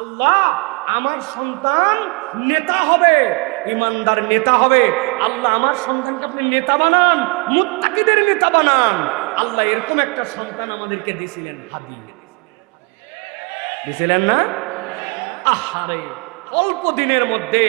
আল্লাহ আমার সন্তান নেতা হবে, ইমানদার নেতা হবে। আল্লাহ আমার সন্তানকে আপনি নেতা বানান, মুত্তাকিদের নেতা বানান। আল্লাহ এরকম একটা সন্তান আমাদেরকে দিয়েছিলেন, হাদি দিয়েছিলেন না? আহারে, অল্প দিনের মধ্যে,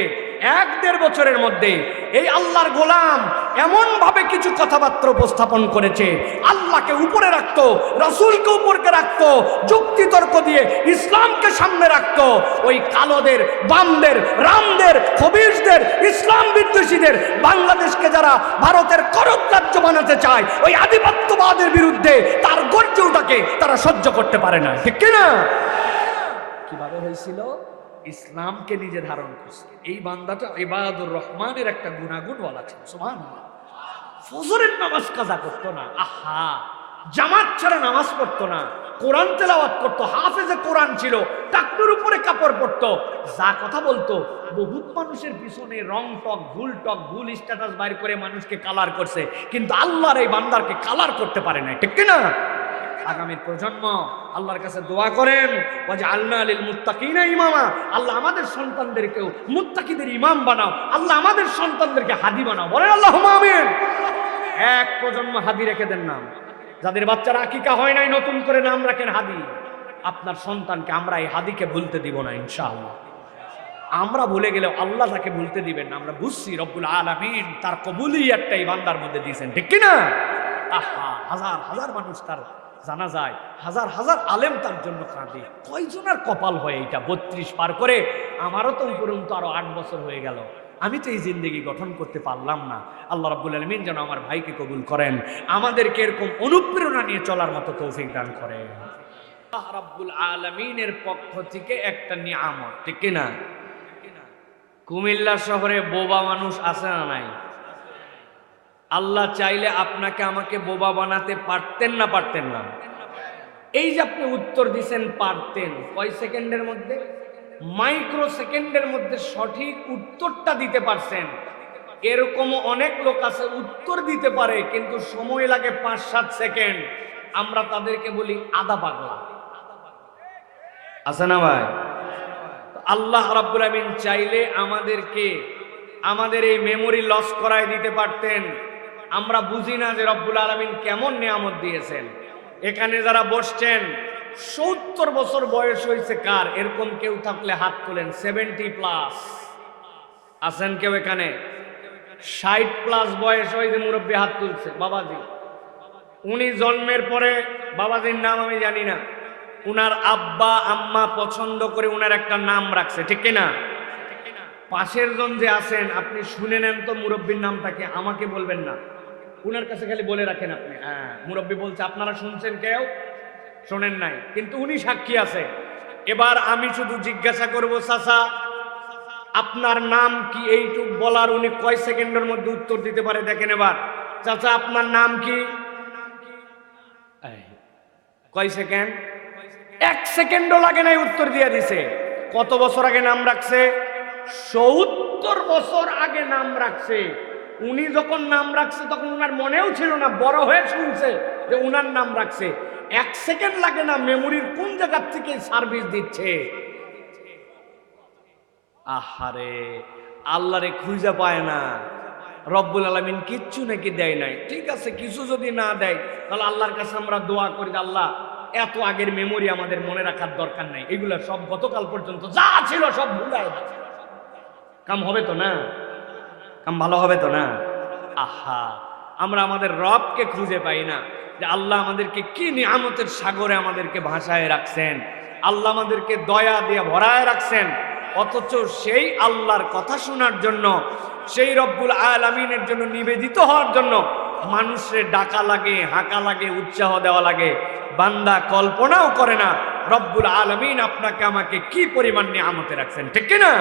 1-1.5 বছরের মধ্যে এই আল্লাহর গোলাম এমন ভাবে কিছু কথাবার্তা উপস্থাপন করেছে, আল্লাহকে উপরে রাখতো, রাসূলকে উপরে রাখতো, যুক্তি তর্ক দিয়ে ইসলামকে সামনে রাখতো। ওই কালোদের, বামদের, রামদের, খবিশদের, ইসলাম বিদ্বেষীদের, বাংলাদেশকে যারা ভারতের করদ রাজ্য বানাতে চায়, ওই আধিপত্যবাদের বিরুদ্ধে তার গর্জে ওঠাকে তারা সহ্য করতে পারে না, ঠিক কিনা? কিভাবে হয়েছিল? ইসলামকে নিজে ধারণ করছে। এই বান্দাটা ইবাদুর রহমানের একটা গুণাগুণ বলা ছিল, সুবহানাল্লাহ। ফজরের নামাজ কাজা করতো না, আহা, জামাত ছাড়া নামাজ পড়তো না, কোরআন তেলাওয়াত করতো, হাফেজে কোরআন ছিল, টাকনুর উপরে কাপড় পরতো, যা কথা বলতো বহুত মানুষের পিছনে রং টক, ভুল স্ট্যাটাস বাইর করে মানুষকে কালার করছে, কিন্তু আল্লাহর এই বান্দারকে কালার করতে পারে না, ঠিক কিনা? আগামী প্রজন্ম আল্লাহর কাছে দোয়া করেন, ওয়াজআলনা লিল মুত্তাকিনা ইমামা, আল্লাহ আমাদের সন্তানদেরকেও মুত্তাকিদের ইমাম বানাও, আল্লাহ আমাদের সন্তানদেরকে হাদি বানাও, বলেন আল্লাহুম্মা আমিন। এক প্রজন্ম হাদি রেখে দেন নাম, যাদের বাচ্চারা আকিকা হয় নাই নতুন করে নাম রাখেন হাদি। আপনার সন্তানকে আমরা এই হাদিকে ভুলতে দিব না ইনশাআল্লাহ। আমরা ভুলে গেলেও আল্লাহ তাকে ভুলতে দিবেন না। আমরা বুঝছি রব্বুল আলামিন তার কবুলিয়াতটা এই বান্দার মধ্যে দিয়েছেন, ঠিক কিনা? আহা, হাজার হাজার মানুষ তার জানা যায়, হাজার হাজার আলেম তার জন্য কাঁদে। কয়জনের কপাল হয় এইটা 32 পার করে? আমারও তো উপরন্ত আরো 8 বছর হয়ে গেল, আমি তো এই জিন্দেগি গঠন করতে পারলাম না। আল্লাহ রাব্বুল আলামিন যেন আমার ভাইকে কবুল করেন, আমাদেরকে এরকম অনুপ্রেরণা নিয়ে চলার মতো তৌফিক দান করেন। আল্লাহ রাব্বুল আলামিনের পক্ষ থেকে একটা নিয়ামত, ঠিক কিনা? কুমিল্লা শহরে বোবা মানুষ আছে না নাই? আল্লাহ চাইলে আপনাকে আমাকে বোবা বানাতে পারতেন না পারতেন না? এই যে আপনি উত্তর দিছেন পারতেন, কয় সেকেন্ডের মধ্যে? মাইক্রো সেকেন্ডের মধ্যে সঠিক উত্তরটা দিতে পারছেন। এরকমও অনেক লোক আছে উত্তর দিতে পারে কিন্তু সময় লাগে 5-7 সেকেন্ড, আমরা তাদেরকে বলি আধা পাগলা, আছে না ভাই? আল্লাহ রাব্বুল আমিন চাইলে আমাদেরকে আমাদের এই মেমোরি লস করায় দিতে পারতেন। আমরা বুঝি না যে রব্বুল আলামিন কেমন নিয়ামত দিয়েছেন। এখানে যারা বসছেন 70 বছর বয়স হয়েছে কার? এরকম কেউ থাকলে হাত তোলেন। 70+ আছেন কেউ এখানে? 60+ বয়স হয়েছে মুরব্বী হাত তুলছে, বাবাজি। উনি জন্মের পরে, বাবাজির নাম আমি জানি না, উনার আব্বা আম্মা পছন্দ করে উনার একটা নাম রাখছে, ঠিক কিনা? পাশের জন যে আছেন আপনি শুনে নেন তো মুরব্বীর নামটাকে, আমাকে বলবেন না, উনার কাছে খালি বলে রাখেন আপনি, হ্যাঁ মুরব্বী বলছে, আপনারা শুনছেন? কেউ শোনেন নাই, কিন্তু উনি সাক্ষী আছে। এবার আমি শুধু জিজ্ঞাসা করব, চাচা আপনার নাম কি? এইটুক বলার উনি কয় সেকেন্ডের মধ্যে উত্তর দিতে পারে দেখেন। এবার চাচা আপনার নাম কি? কয় সেকেন্ড? 1 সেকেন্ডও লাগে নাই, উত্তর দিয়ে দিছে। কত বছর আগে নাম রাখছে? 70 বছর আগে নাম রাখছে। উনি যখন নাম রাখছে তখন উনার মনেও ছিল না, বড় হয়ে শুনছে যে উনার নাম রাখছে। 1 সেকেন্ড লাগে না, মেমোরির কোন জায়গা থেকে সার্ভিস দিচ্ছে। আহারে, আল্লাহরে খুঁজে পায় না। রব্বুল আলামিন কিচ্ছু নাকি দেয় নাই। ঠিক আছে, কিছু যদি না দেয় তাহলে আল্লাহর কাছে আমরা দোয়া করি, আল্লাহ এত আগের মেমোরি আমাদের মনে রাখার দরকার নাই, এগুলো সব গতকাল পর্যন্ত যা ছিল সব ভুলাই দাও। কাম হবে তো না? কাম ভালো হবে তো না? আহা, আমরা আমাদের রবকে খুঁজে পাই না যে আল্লাহ আমাদেরকে কি নিয়ামতের সাগরে আমাদেরকে ভাসায় রাখছেন, আল্লাহ আমাদেরকে দয়া দিয়ে ভরায় রাখছেন। অথচ সেই আল্লাহর কথা শোনার জন্য, সেই রব্বুল আলামিনের জন্য নিবেদিত হওয়ার জন্য মানুষের ডাকা লাগে, হাঁকা লাগে, উৎসাহ দেওয়া লাগে। বান্দা কল্পনাও করে না রব্বুল আলামিন আপনাকে আমাকে কি পরিমাণ নিয়ামতে রাখছেন, ঠিক কিনা?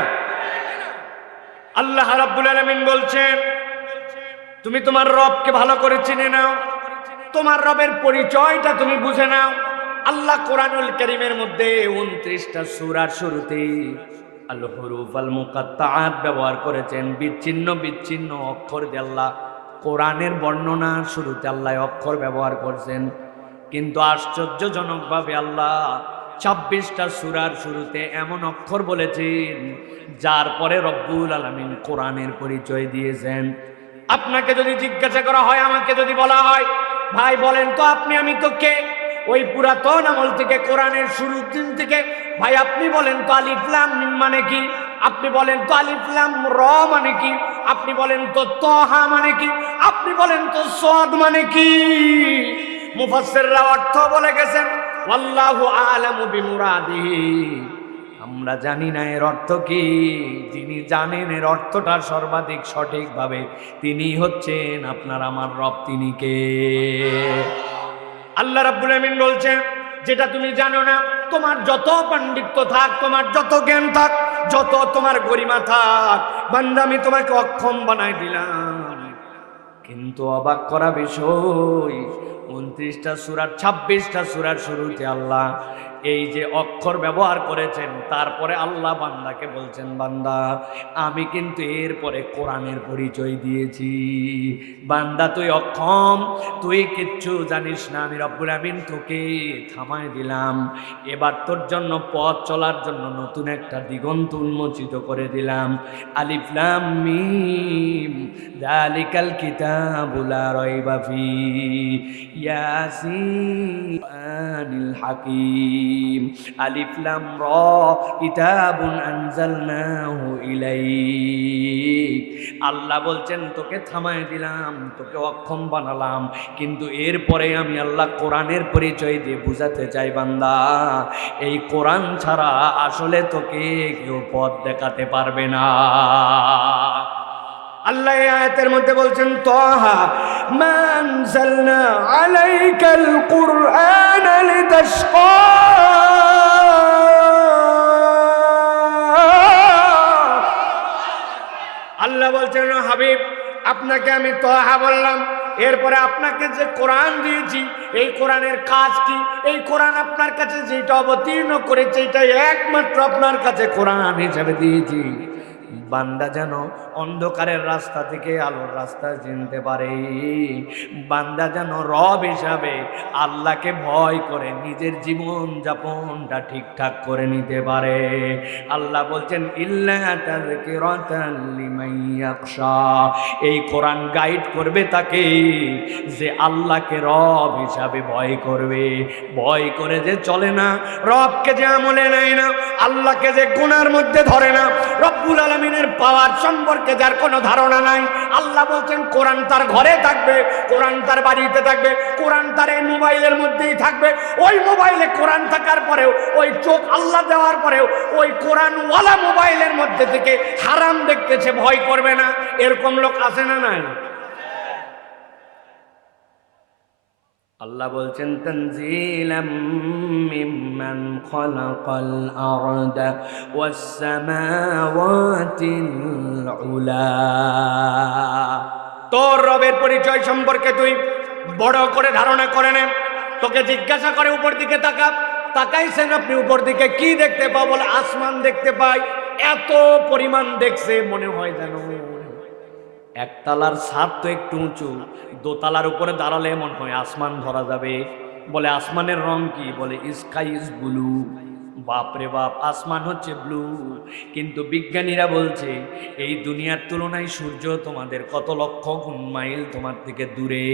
আল্লাহ রাব্বুল আলামিন বলছেন, তুমি তোমার রবকে ভালো করে চিনে নাও, তোমার রবের পরিচয়টা তুমি বুঝে নাও। আল্লাহ কোরআনুল কারীমের মধ্যে 29টা সূরার শুরুতেই আল হুরুফ আল মুকাত্তাআত ব্যবহার করেছেন। বিচ্ছিন্ন বিচ্ছিন্ন অক্ষর দিয়ে আল্লাহ কোরআনের বর্ণনা শুরুতে আল্লাহ অক্ষর ব্যবহার করছেন। কিন্তু আশ্চর্যজনকভাবে আল্লাহ 26টা সূরার শুরুতে এমন অক্ষর বলেছেন যার পরে রব্বুল আলামিন কোরআনের পরিচয় দিয়েছেন। আপনাকে যদি জিজ্ঞাসা করা হয়, আমাকে যদি বলা হয়, ভাই বলেন তো আপনি, আমি তো কে? ওই পুরাতন আমল থেকে, কোরআনের শুরুর দিন থেকে, ভাই আপনি বলেন তো আলিফ লাম মিম মানে কি? আপনি বলেন তো আলিফ লাম র মানে কি? আপনি বলেন তো তহা মানে কি? আপনি বলেন তো সদ মানে কি? মুফাসসিররা অর্থ বলে গেছেন, আল্লাহু আ'লামু বিমুরাদিহি, আমরা জানি না এর অর্থ কি। যিনি জানেন এর অর্থটা সর্বাধিক সঠিকভাবে, তিনি হচ্ছেন আপনার আমার রব। তিনি কে? আল্লাহ রাব্বুল আমিন বলছেন, যেটা তুমি জানো না, তোমার যত পাণ্ডিত্য থাক, তোমার যত জ্ঞান থাক, যত তোমার গরিমা থাক, বান্দা আমি তোমাকে অক্ষম বানাই দিলাম। কিন্তু অবাক করা বিষয়, 29টা সূরার 26টা সূরার শুরুতে আল্লাহ এই যে অক্ষর ব্যবহার করেছেন, তারপরে আল্লাহ বান্দাকে বলছেন, বান্দা আমি কিন্তু এরপরে কোরআনের পরিচয় দিয়েছি। বান্দা তুই অক্ষম, তুই কিচ্ছু জানিস না, আমি রব্বুল আমিন তোকে থামায় দিলাম। এবার তোর জন্য পথ চলার জন্য নতুন একটা দিগন্ত উন্মোচিত করে দিলাম। আলিফ লাম মিম যালিকাল কিতাবু লা রাইবা ফীহি ইয়াসিন আনিল হাকিম আলিফ লাম র কিতাবুন আনজালনাহু ইলাইক। আল্লাহ বলছেন তোকে থামায় দিলাম, তোকে অক্ষম বানালাম, কিন্তু এরপরে আমি আল্লাহ কোরআনের পরিচয় দিয়ে বুঝাতে চাই, বান্দা এই কোরআন ছাড়া আসলে তোকে কেউ পথ দেখাতে পারবে না। আল্লাহ এই আয়াতের মধ্যে বলছেন, তাহা মা আনজালনা আলাইকাল কুরআনা লিতাশকা। আল্লাহ বলছেন, হাবিব আপনাকে আমি তাহা বললাম, এরপরে আপনাকে যে কোরআন দিয়েছি, এই কোরআনের কাজ কি? এই কোরআন আপনার কাছে যেটা অবতীর্ণ করেছে, এটা একমাত্র আপনার কাছে কোরআন হিসেবে দিয়েছি, বান্দা যেন অন্ধকারের রাস্তা থেকে আলোর রাস্তা চিনতে পারে। বান্দা যেন রব হিসাবে আল্লাহকে ভয় করে নিজের জীবন যাপনটা ঠিকঠাক করে নিতে পারে। আল্লাহ বলছেন, ইল্লা তাযকিরাতাল লিমান ইয়াখশা, এই কোরআন গাইড করবে তাকে যে আল্লাহকে রব হিসাবে ভয় করবে। ভয় করে যে চলে না, রবকে যে আমলে নেয় না, আল্লাহকে যে গুনার মধ্যে ধরে না, রব্বুল আলামিনের পাওয়ার সম্পর্কে যার কোনো ধারণা নাই, আল্লাহ বলছেন কোরআন তার ঘরে থাকবে, কোরআন তার বাড়িতে থাকবে, কোরআন তার এই মোবাইলের মধ্যেই থাকবে। ওই মোবাইলে কোরআন থাকার পরেও, ওই চোখ আল্লাহ দেওয়ার পরেও ওই কোরআনওয়ালা মোবাইলের মধ্যে থেকে হারাম দেখতেছে, ভয় করবে না। এরকম লোক আছে না নাই? আল্লাহ বলছেন, তানজিলাম মিম্মান খালাকাল আরদা ওয়াস সামাওয়াতিল উলা। তোর রবের পরিচয় সম্পর্কে তুই বড় করে ধারণা করে নে। তোকে জিজ্ঞাসা করে উপর দিকে তাকা, তাকাইছেন আপনি উপর দিকে, কি দেখতে পাও? বলে আসমান দেখতে পাই। এত পরিমাণ দেখছে, মনে হয় যেন একতলার ছাদ তো একটু উঁচু, দোতলার উপরে দাঁড়ালে মনে হয় আসমান ধরা যাবে। বলে আসমানের রং কি? বলে স্কাই ইজ ব্লু। বাপরে বাপ, আসমান হচ্ছে ব্লু। কিন্তু বিজ্ঞানীরা বলছে এই দুনিয়ার তুলনায় সূর্য তোমাদের কত লক্ষ গুণ মাইল তোমার থেকে দূরে।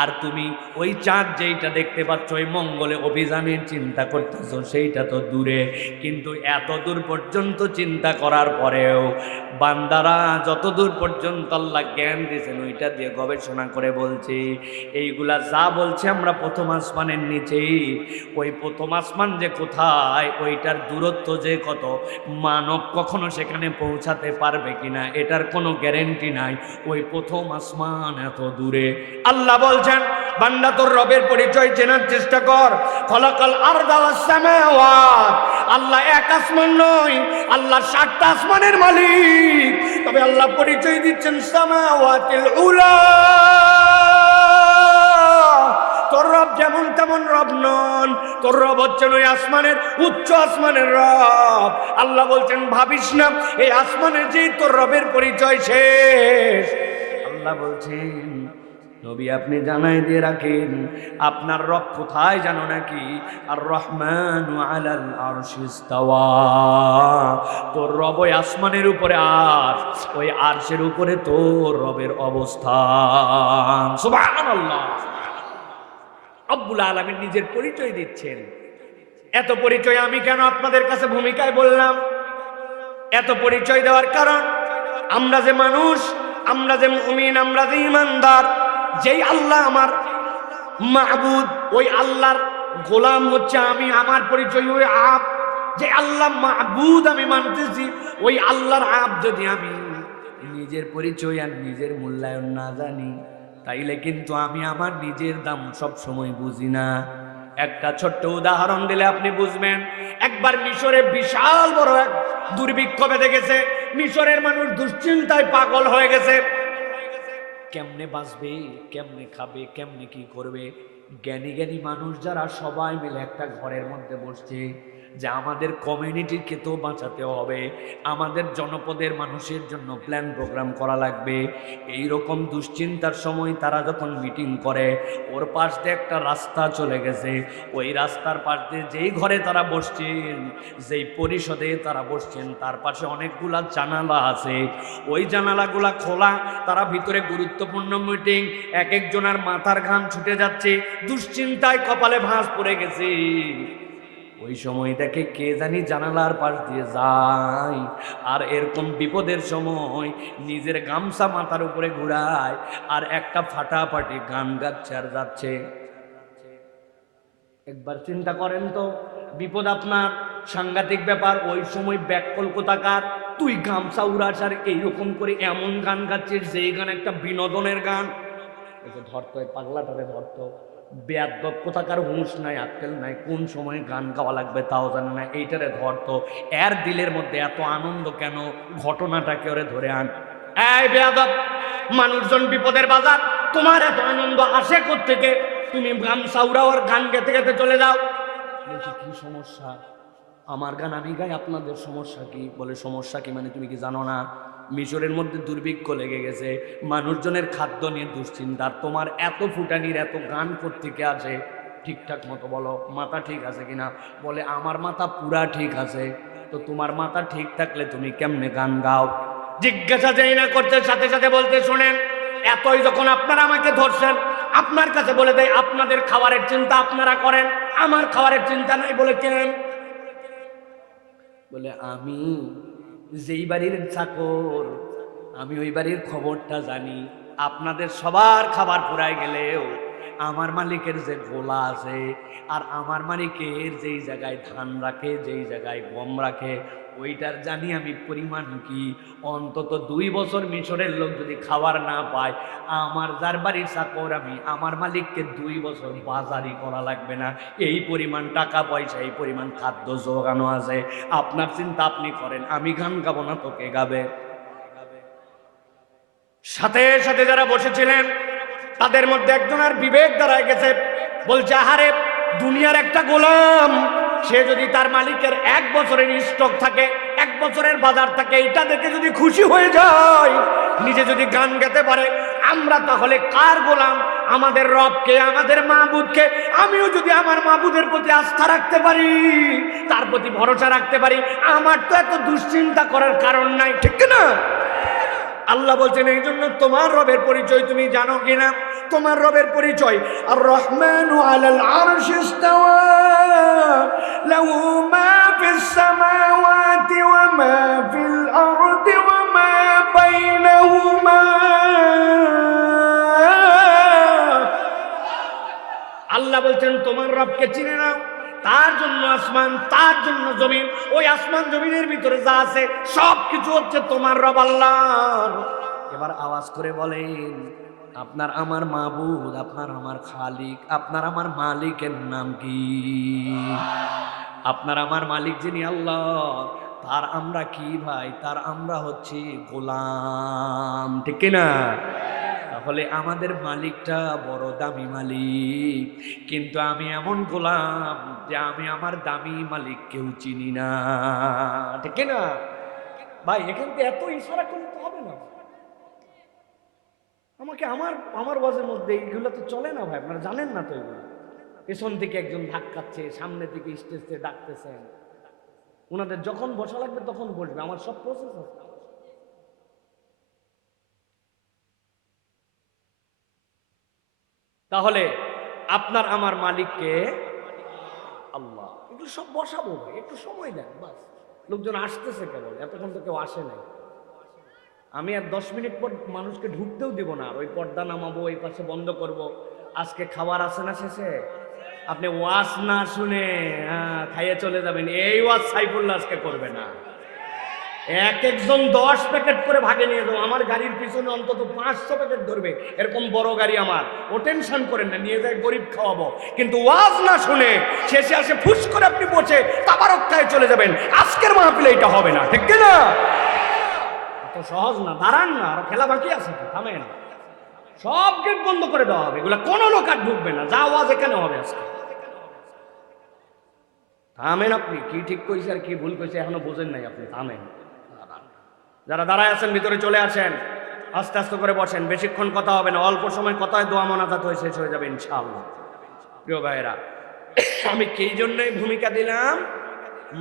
আর তুমি ওই চাঁদ যেইটা দেখতে পাচ্ছ, ওই মঙ্গলে অভিযানের চিন্তা করতেছ, সেইটা তো দূরে। কিন্তু এত দূর পর্যন্ত চিন্তা করার পরেও বান্দারা যত দূর পর্যন্ত আল্লাহ জ্ঞান দিয়েছেন, ওইটা দিয়ে গবেষণা করে বলছে এইগুলা যা বলছে আমরা প্রথম আসমানের নিচে, ওই প্রথম আসমান যে কোথায়, ওইটার দূরত্ব যে কত, মানব কখনো সেখানে পৌঁছাতে পারবে কিনা এটার কোনো গ্যারেন্টি নাই। ওই প্রথম আসমান এত দূরে। আল্লাহ বলছেন, বান্দা তোর রবের পরিচয় চেনার চেষ্টা কর। খলাকাল আরদা ওয়াস সামাওয়াত, আল্লাহ এক আসমান নয়, আল্লাহ 7টা আসমানের মালিক। তবে আল্লাহ পরিচয় দিচ্ছেন সামাওয়াতিল উলা। তোর রব যেমন তেমন রব নন, তোর রব হচ্ছেন ওই আসমানের, উচ্চ আসমানের রব। আল্লাহ বলছেন, ভাবিস না এই আসমানের যেই তোর রবের পরিচয় শেষ। আল্লাহ বলছেন, নবী আপনি জানাই দিয়ে রাখেন আপনার রব কোথায় জানো নাকি? আর রহমানু আলাল আরশি ইস্তাওয়া, তোর রব ওই আসমানের উপরে, আর ওই আরশের উপরে তোর রবের অবস্থান। সুবহানাল্লাহ। রব্বুল আলামিন নিজের পরিচয় দিচ্ছেন। এত পরিচয় আমি কেন আপনাদের কাছে ভূমিকায় বললাম? এত পরিচয় দেওয়ার কারণ আমরা যে মানুষ, আমরা যে মুমিন, আমরা যে ঈমানদার, যেই আল্লাহ আমার মাবুদ, ওই আল্লাহর গোলাম হচ্ছে আমি, আমার পরিচয় ওই আব। যে আল্লাহ মাবুদ আমি মানতেছি, ওই আল্লাহর আব যদি আমি নিজের পরিচয় আর নিজের মূল্যায়ন না জানি, তাইলে কিন্তু আমি আমার নিজের দাম সব সময় বুঝি না। একটা ছোট্ট উদাহরণ দিলে আপনি বুঝবেন। একবার মিশরে বিশাল বড় এক দুর্ভিক্ষ বেঁধে গেছে। মিশরের মানুষ দুশ্চিন্তায় পাগল হয়ে গেছে। কেমনে বাঁচবে, কেমনে খাবে, কেমনে কি করবে। জ্ঞানী জ্ঞানী মানুষ যারা সবাই মিলে একটা ঘরের মধ্যে বসছে যে আমাদের কমিউনিটিকে তো বাঁচাতে হবে, আমাদের জনপদের মানুষের জন্য প্ল্যান প্রোগ্রাম করা লাগবে। এই রকম দুশ্চিন্তার সময় তারা যখন মিটিং করে, ওর পাশ দিয়ে একটা রাস্তা চলে গেছে। ওই রাস্তার পাশ দিয়ে যেই ঘরে তারা বসছেন, যেই পরিষদে তারা বসছেন, তার পাশে অনেকগুলা জানালা আছে। ওই জানালাগুলা খোলা, তারা ভিতরে গুরুত্বপূর্ণ মিটিং। এক একজনের মাথার ঘাম ছুটে যাচ্ছে, দুশ্চিন্তায় কপালে ভাঁজ পড়ে গেছে। ওই সময় দেখে কে জানি জানালার পাশ দিয়ে যায়, আর এরকম বিপদের সময় নিজের গামছা মাথার উপরে ঘুরায় আর একটা ফাটাফাটি গান গাচ্ছে আর যাচ্ছে। একবার চিন্তা করেন তো, বিপদ আপনার, সাংঘাতিক ব্যাপার। ওই সময় ব্যাককল কোথাকার, তুই গামছা উড়াস আর এইরকম করে এমন গান গাচ্ছিস যেই গান একটা বিনোদনের গান। ধরতো পাগলাটারে ধরতো, বেয়াদব কোথাকার হুঁশ নাই, আক্কেল নাই, কোন সময় গান গাওয়া লাগবে তাও জানে না, এইটারে ধরতো। এর দিলের মধ্যে এত আনন্দ কেন? ঘটনাটাকে ওরে ধরে আন। এই বেয়াদব, মানুষজন বিপদের বাজার, তোমার এত আনন্দ আসে কোত্থেকে? তুমি গামছা উড়াও আর গান গেতে গেতে চলে যাও। বলছি কি সমস্যা? আমার গান আমি গাই, আপনাদের সমস্যা কি? বলে সমস্যা কি মানে তুমি কি জানো না মিশরের মধ্যে দুর্ভিক্ষ লেগে গেছে, মানুষজনের খাদ্য নিয়ে দুশ্চিন্তা, তোমার এত ফুটানির এত গান কোত্থেকে আছে? ঠিকঠাক মতো বলো, মাথা ঠিক আছে কিনা? বলে আমার মাথা পুরা ঠিক আছে। তো তোমার মাথা ঠিক থাকলে তুমি কেমনে গান গাও? জিজ্ঞাসা যাই না করতে, সাথে সাথে বলতে শোনেন, এতই যখন আপনারা আমাকে ধরছেন, আপনার কাছে বলে দেয় আপনাদের খাবারের চিন্তা আপনারা করেন, আমার খাবারের চিন্তা নাই। বলে কেন? বলে আমি যেই বাড়ির চাকর, আমি ওই বাড়ির খবরটা জানি। আপনাদের সবার খাবার ফুরায় গেলেও আমার মালিকের যে গোলা আছে, আর আমার মালিকের যেই জায়গায় ধান রাখে, যেই জায়গায় গম রাখে, ওইটার জানি আমি পরিমাণ কি। অন্তত 2 বছর মিশরের লোক যদি খাবার না পায়, আমার যার বাড়ির চাকর আমি, আমার মালিককে 2 বছর বাজারই করা লাগবে না। এই পরিমাণ টাকা পয়সা, এই পরিমাণ খাদ্য জোগানো আছে। আপনার চিন্তা আপনি করেন, আমি গান গাবো না তো কে গাবে? সাথে সাথে যারা বসেছিলেন তাদের মধ্যে একজনের বিবেক দাঁড়ায় গেছে। বলছে আহারে, দুনিয়ার একটা গোলাম, সে যদি তার মালিকের 1 বছরের স্টক থাকে, 1 বছরের বাজার থাকে, এটা দেখে যদি খুশি হয়ে যায়, নিজে যদি গান গাইতে পারে, আমরা তাহলে কার গোলাম? আমাদের রবকে, আমাদের মাবুদকে। আমিও যদি আমার মাবুদের প্রতি আস্থা রাখতে পারি, তার প্রতি ভরসা রাখতে পারি, আমার তো এত দুশ্চিন্তা করার কারণ নাই, ঠিক না? আল্লাহ বলছেন এই জন্য তোমার রবের পরিচয় তুমি জানো কিনা? তোমার রবের পরিচয় আর রহমানু আলাল আরশি ইস্তাওয়া লাহু মা ফিস সামাওয়াতি ওয়া মা ফিল আরদি ওয়া মা বাইনাহুমা। আল্লাহ বলছেন তোমার রবকে চিনে নাও, তার জন্য আসমান, তার জন্য জমিন, ওই আসমান জমিনের ভিতরে যা আছে সব কিছু হচ্ছে তোমার রব আল্লাহর। এবার আওয়াজ করে বলেন, আপনার আমার মাবুদ, আপনার আমার খালিক, আপনার আমার মালিকের নাম কি? আপনার আমার মালিক যিনি আল্লাহ, তার আমরা কি ভাই? তার আমরা হচ্ছে গোলাম, ঠিক কিনা? তাহলে আমাদের মালিকটা বড় দামি মালিক, কিন্তু আমি এমন গোলাম যে আমি আমার দামি মালিক কেউ চিনি না, ঠিক না ভাই? এখান থেকে এত ইশারা করতে হবে না। আমাকে আমার আমার ওয়াজের মধ্যে এইগুলো তো চলে না ভাই, আপনারা জানেন না তো এগুলো। পেছন থেকে একজন ধাক্কাচ্ছে, সামনে থেকে স্টেজে ডাকতেছেন, ওনাদের যখন বসা লাগবে তখন বসবে, আমার সব প্রসেস আছে। তাহলে আপনার আমার মালিককে আল্লাহ, এগুলো সব বসাবো ভাই, একটু সময় দেন বাস। লোকজন আসতেছে কেবল, এতক্ষণ তো কেউ আসে নাই। আমি আর 10 মিনিট পর মানুষকে ঢুকতেও দিব না, ওই পর্দা নামাবো, এই পাশে বন্ধ করব। আজকে খাবার আছে না শেষে, আপনি ওয়াজ না শুনে খাইয়ে চলে যাবেন, এই ওয়াজ সাইফুল্লাহ আজকে করবে না। এক একজন 10 প্যাকেট করে ভাগে নিয়ে যাবো, আমার গাড়ির পিছনে অন্তত 500 প্যাকেট ধরবে, এরকম বড় গাড়ি আমার। ও টেনশন করেন না, নিয়ে যায় গরিব খাওয়াবো। কিন্তু ওয়াজ না শুনে শেষে আসে ফুস করে আপনি বসে তাবারক খায় চলে যাবেন, আজকের মাহফিলে এটা হবে না, ঠিক না? এত সহজ না, দাঁড়ান না, আর খেলা বাকি আছে তো, থামেন। সব গেট বন্ধ করে দেওয়া হবে, এগুলা কোনো লোক আর ঢুকবে না, যা ওয়াজ এখানে হবে আজকে। থামেন, আপনি কি ঠিক কইছে আর কি ভুল কইছে এখনো বোঝেন নাই, আপনি থামেন। যারা দাঁড়ায় আছেন ভিতরে চলে আসেন, আস্তে আস্তে করে বসেন, বেশিক্ষণ কথা হবে না, অল্প সময় কথায় দোয়া মোনাজাত হয়ে শেষ হয়ে যাবে ইনশাআল্লাহ। প্রিয় ভাইয়েরা, আমি এই জন্যই ভূমিকা দিলাম,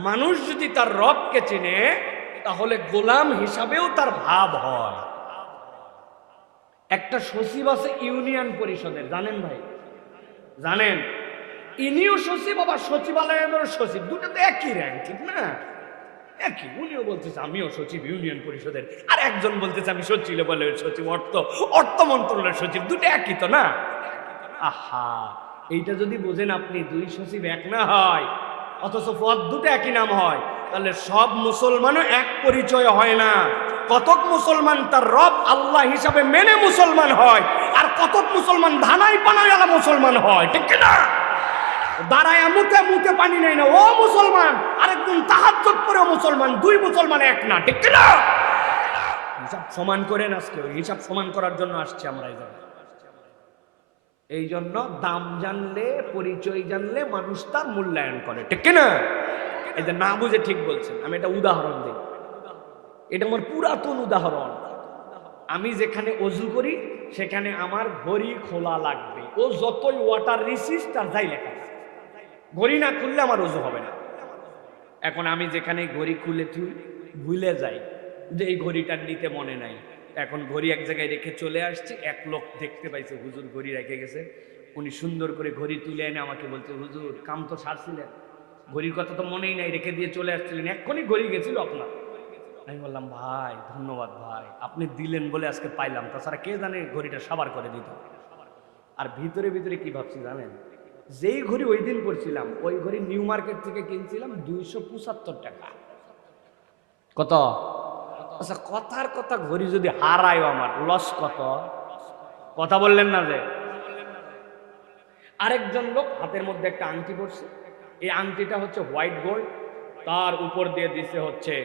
মানুষ যদি তার রবকে চিনে তাহলে গোলাম হিসাবেও তার ভাব হয়। একটা সচিব আছে ইউনিয়ন পরিষদের, জানেন ভাই? জানেন? ইনিও সচিব, আবার সচিবালয়ের সচিব, দুটো তো একই র্যাঙ্ক, ঠিক না? একই। উনিও বলতেছে আমিও সচিব ইউনিয়ন পরিষদের, আর একজন বলতেছে আমি সচিবালয়ের সচিব, অর্থ মন্ত্রণালয়ের সচিব, দুটো একই তো না? আহা, এইটা যদি বোঝেন আপনি, দুই সচিব এক না হয়, অথচ পদ দুটো একই নাম হয়, তাহলে সব মুসলমানও এক পরিচয় হয় না। কতক মুসলমান তার রব আল্লাহ হিসাবে মেনে মুসলমান হয়, আর কতক মুসলমান ধানাই পানাইওয়ালা মুসলমান হয়, ঠিক না? দাঁড়ায় মুখে মুখে পানি নেই না, ও মুসলমান, আরেকজন তাহাজ্জুদ করে মুসলমান, দুই মুসলমান এক না, ঠিক না? হিসাব সমান করেন আজকে, ওই হিসাব সমান করার জন্য আসছে আমরা এই জায়গায়। এই জন্য দাম জানলে, পরিচয় জানলে মানুষ তার মূল্যায়ন করে, ঠিক না? এই যে না বুঝে ঠিক বলছেন, আমি এটা উদাহরণ দিই, এটা আমার পুরাতন উদাহরণ। আমি যেখানে অজু করি সেখানে আমার ঘড়ি খোলা লাগবে, ও যতই ওয়াটার রিসিস তার যাই লেখা, ঘড়ি না খুললে আমার অজু হবে না। এখন আমি যেখানে ঘড়ি খুলে ভুলে যাই যে এই ঘড়িটার নিতে মনে নাই, এখন ঘড়ি এক জায়গায় রেখে চলে আসছি, এক লোক দেখতে পাইছে হুজুর ঘড়ি রেখে গেছে, উনি সুন্দর করে ঘড়ি তুলে এনে আমাকে বলছে, হুজুর কাম তো সারছিলেন, ঘড়ির কথা তো মনেই নাই, রেখে দিয়ে চলে আসছিলেন, এক্ষুনি ঘড়ি গেছিল আপনার। আমি বললাম ভাই ধন্যবাদ ভাই, আপনি দিলেন বলে আজকে পাইলাম, তাছাড়া কে জানে ঘড়িটা সাবার করে দিত। আর ভিতরে ভিতরে কি ভাবছি জানেন, যেই ঘড়ি ওই দিন পড়ছিলাম, ওই ঘড়ি নিউ মার্কেট থেকে কিনছিলাম 275 টাকা। কত? আচ্ছা, কথার কথা, ঘড়ি যদি হারায় আমার লস কত? কথা বললেন না যে? আরেকজন লোক হাতের মধ্যে একটা আংটি পড়ছে, এই আংটিটা হচ্ছে হোয়াইট গোল্ড, তার উপর দিয়ে দিছে হচ্ছে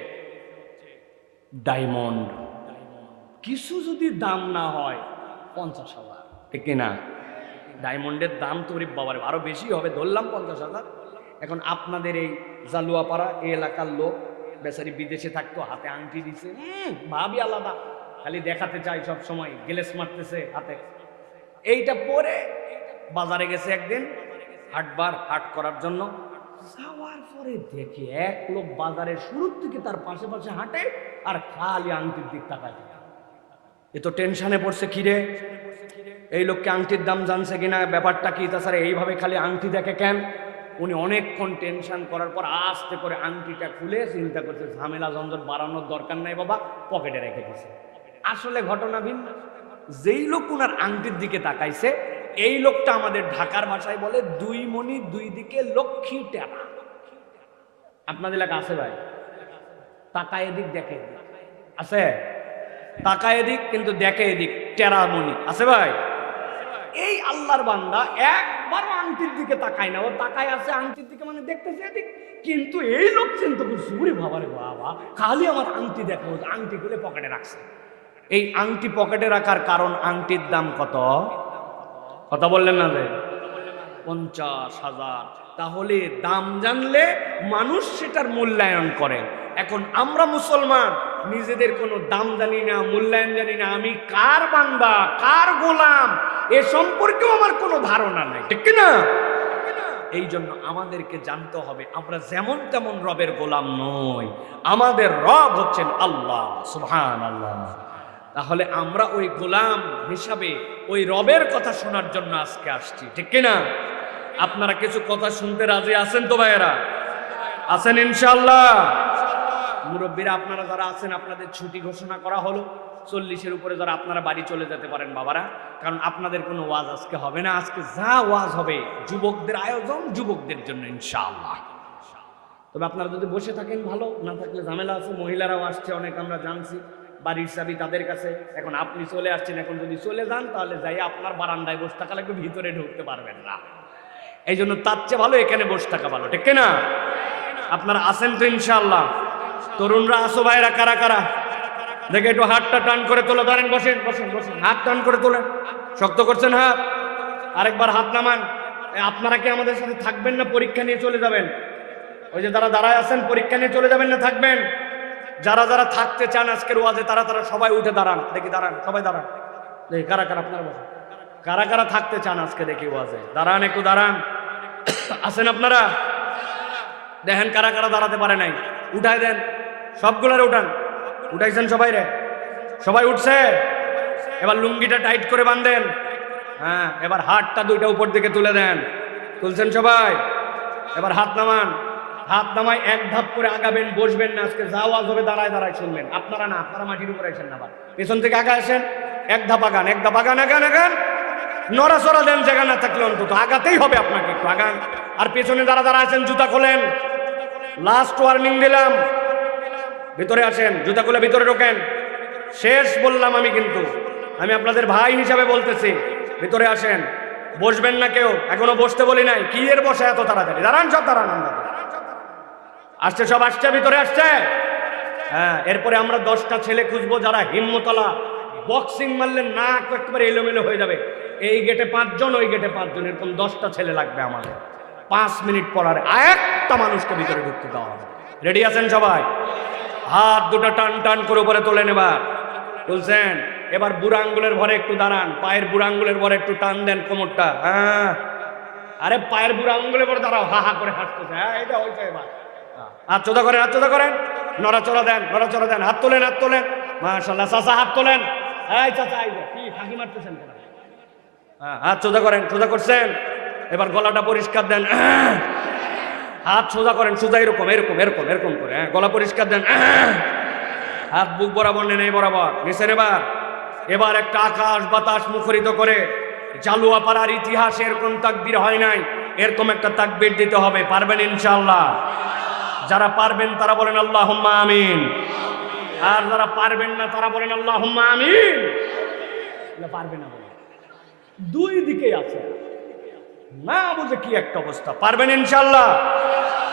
ডায়মন্ড। কিছু যদি দাম না হয় 50,000, ঠিক না? ডায়মন্ডের দাম তো বাবার আরো বেশি হবে, ধরলাম 50,000। এখন আপনাদের এই জালুয়াপাড়া এই এলাকার লোক বেচারি বিদেশে থাকতো, হাতে আংটি দিছে, ভাবি আলাদা, খালি দেখাতে চাই সব সময়, গ্লেস মারতেছে হাতে। এইটা পরে বাজারে গেছে একদিন হাট করার জন্য, যাওয়ার পরে দেখি এক লোক বাজারের শুরুর থেকে তার পাশে পাশে হাঁটে আর খালি আংটির দিক তাকায়। এ তো টেনশনে পড়ছে, কিরে এই লোককে আংটির দাম জানছে কিনা, ব্যাপারটা কি, তাছাড়া এইভাবে খালি আংটি দেখে কেন? উনি অনেকক্ষণ টেনশন করার পর আস্তে করে আংটিটা খুলে চিন্তা করছে, ঝামেলা ঝঞ্ঝট বাড়ানোর দরকার নাই বাবা, পকেটে রেখে দিছে। আসলে ঘটনা ভিন্ন, যেই লোক উনার আংটির দিকে তাকাইছে, এই লোকটা আমাদের ঢাকার ভাষায় বলে দুই মণি দুই দিকে লক্ষ্মী টেরা। আপনাদের এলাকা আছে ভাই? তাকায় এদিক দেখে এদিক আছে, তাকায় এদিক কিন্তু দেখে এদিক, টেরা মণি আছে ভাই? এই আল্লাহর বান্দা একবারও আংটির দিকে তাকায় না, ও তাকায় আছে আংটির দিকে, মানে দেখতেছে এদিক, কিন্তু এই লোক চিন্তা করছে ওরে বাবারে বাবা, খালি আমার আংটি দেখো, আংটি খুলে পকেটে রাখছে। এই আংটি পকেটে রাখার কারণ, আংটির দাম কত? কথা বললেন না যে? 50,000। তাহলে দাম জানলে মানুষ সেটার মূল্যায়ন করে। এখন আমরা মুসলমান নিজেদের কোনো দাম জানি না, মূল্যায়ন জানি না, আমি কার বান্দা কার গোলাম এ সম্পর্কেও আমার কোনো ধারণা নাই, ঠিক না? এই জন্য আমাদেরকে জানতে হবে আমরা যেমন তেমন রবের গোলাম নই, আমাদের রব হচ্ছেন আল্লাহ সুবহানাল্লাহ। তাহলে আমরা ওই গোলাম হিসাবে ওই রবের কথা শোনার জন্য আজকে আসছি, ঠিক কিনা? আপনারা কিছু কথা শুনতে রাজি আছেন তো ভাইয়েরা? আছেন ইনশাআল্লাহ? মুরব্বীরা আপনারা যারা আছেন, আপনাদের ছুটি ঘোষণা করা হলো 40-এর উপরে, যারা আপনারা বাড়ি চলে যেতে পারেন বাবারা, কারণ আপনাদের কোনো ওয়াজ আজকে হবে না। আজকে যা ওয়াজ হবে যুবকদের আয়োজন, যুবকদের জন্য ইনশাআল্লাহ। তবে আপনারা যদি বসে থাকেন ভালো, না থাকলে ঝামেলা আছে। মহিলারাও আসছে অনেক, আমরা জানছি, বাড়ির চাবি তাদের কাছে। এখন আপনি চলে আসছেন, এখন যদি চলে যান তাহলে যাই আপনার বারান্দায় বসে থাকা লাগবে, ভিতরে ঢুকতে পারবেন না। এই জন্য তার চেয়ে ভালো এখানে বসে থাকা ভালো, ঠিক না? আপনারা আছেন তো ইনশাআল্লাহ? তরুণরা আসো ভাইরা, কারা কারা দেখে একটু হাতটা টান করে তোলো। ধরেন, বসেন বসেন বসেন, হাত টান করে তোলেন। শক্ত করছেন হাত, আরেকবার হাত নামান। আপনারা কি আমাদের সাথে থাকবেন না পরীক্ষা নিয়ে চলে যাবেন? ওই যে যারা দাঁড়ায় আছেন, পরীক্ষা নিয়ে চলে যাবেন না থাকবেন? যারা যারা থাকতে চান আজকের ওয়াজে তারা তারা সবাই উঠে দাঁড়ান, দেখি দাঁড়ান, সবাই দাঁড়ান। দেখি কারা কারা আপনারা বসেন, কারা কারা থাকতে চান আজকে দেখি ওয়াজে, দাঁড়ান, একটু দাঁড়ান। আছেন আপনারা? দেখেন কারা কারা দাঁড়াতে পারে নাই, উঠাই দেন সবগুলারে, উঠান। উঠাইছেন সবাই রে? সবাই উঠছে? এবার লুঙ্গিটা টাইট করে বাঁধেন। হ্যাঁ, এবার হাতটা দুইটা উপর দিকে তুলে দেন। তুলছেন সবাই? এবার হাত নামান। হাত নামায় এক ধাপ করে আগাবেন, বসবেন না। আজকে যা ওয়াজ হবে দাঁড়ায় দাঁড়ায় শুনবেন। আপনারা না, আপনারা মাটির উপরে আসেন না, পেছন থেকে আগা আসেন, এক ধাপ আগান, এক ধাপ আগান, আগান আগান। নড়াচড়া দেন, জায়গা না থাকলে অন্তত আগাতেই হবে আপনাকে, একটু আগান। আর পেছনে যারা যারা আছেন জুতা খোলেন। লাস্ট ওয়ার্নিং দিলাম, ভিতরে আসেন, জুতা খুলে ভিতরে ঢোকেন। শেষ বললাম আমি, কিন্তু আমি আপনাদের ভাই হিসাবে বলতেছি, ভিতরে আসেন। বসবেন না কেউ, এখনো বসতে বলি নাই। কি এর বসে এত তাড়াতাড়ি? দাঁড়ান সব, দাঁড়ান। আসছে সব, আসছে, ভিতরে আসছে। হ্যাঁ, এরপরে আমরা 10টা ছেলে খুঁজবো যারা হিম্মতলা। বক্সিং মারলে না একেবারে এলোমেলো হয়ে যাবে। এই গেটে 5 জন, ওই গেটে 5 জন, এরকম 10টা ছেলে লাগবে আমাদের। 5 মিনিট পর একটা মানুষকে ভিতরে ঢুকতে দেওয়া হবে। রেডি আছেন সবাই? হাত দুটো টান টান করে উপরে তোলেন। এবার তুলছেন? এবার বুড়া আঙ্গুলের ভরে একটু দাঁড়ান, পায়ের বুড়া আঙ্গুলের ভরে একটু টান দেন কোমরটা। হ্যাঁ, আরে পায়ের বুড়া আঙ্গুলের ভরে দাঁড়াও, হা হা করে হাসতেছে। হ্যাঁ, এটা হয়েছে। এবার হাত চোদা করেন, হাত চোদা করেন, নড়াচড়া দেন, নড়াচড়া দেন, হাত তোলেন, হাত তোলেন। মাশাআল্লাহ, চাচা হাত তোলেন। এই চাচা, এই কি ফাঁকি মারতেছেন? হ্যাঁ, হাত সোজা করেন, সোজা করছেন। এবার গলাটা পরিষ্কার দেন, হাত সোজা করেন, সোজা এরকম এরকম এরকম এরকম করে। হ্যাঁ, গলা পরিষ্কার দেন, হাত বুক বরাবর নেন, এই বরাবর নিচেন। এবার একটা আকাশ বাতাস মুখরিত করে জালুয়াপাড়ার ইতিহাসে এরকম তাকবীর হয় নাই, এরকম একটা তাকবীর দিতে হবে। পারবেন ইনশাআল্লাহ? যারা পারবেন তারা বলেন আল্লাহুম্মা আমিন, আর যারা পারবেন না তারা বলেন আল্লাহুম্মা আমিন। পারবে না বলে দুই দিকে আছে, না বুঝে কি একটা অবস্থা। পারবেন ইনশাআল্লাহ?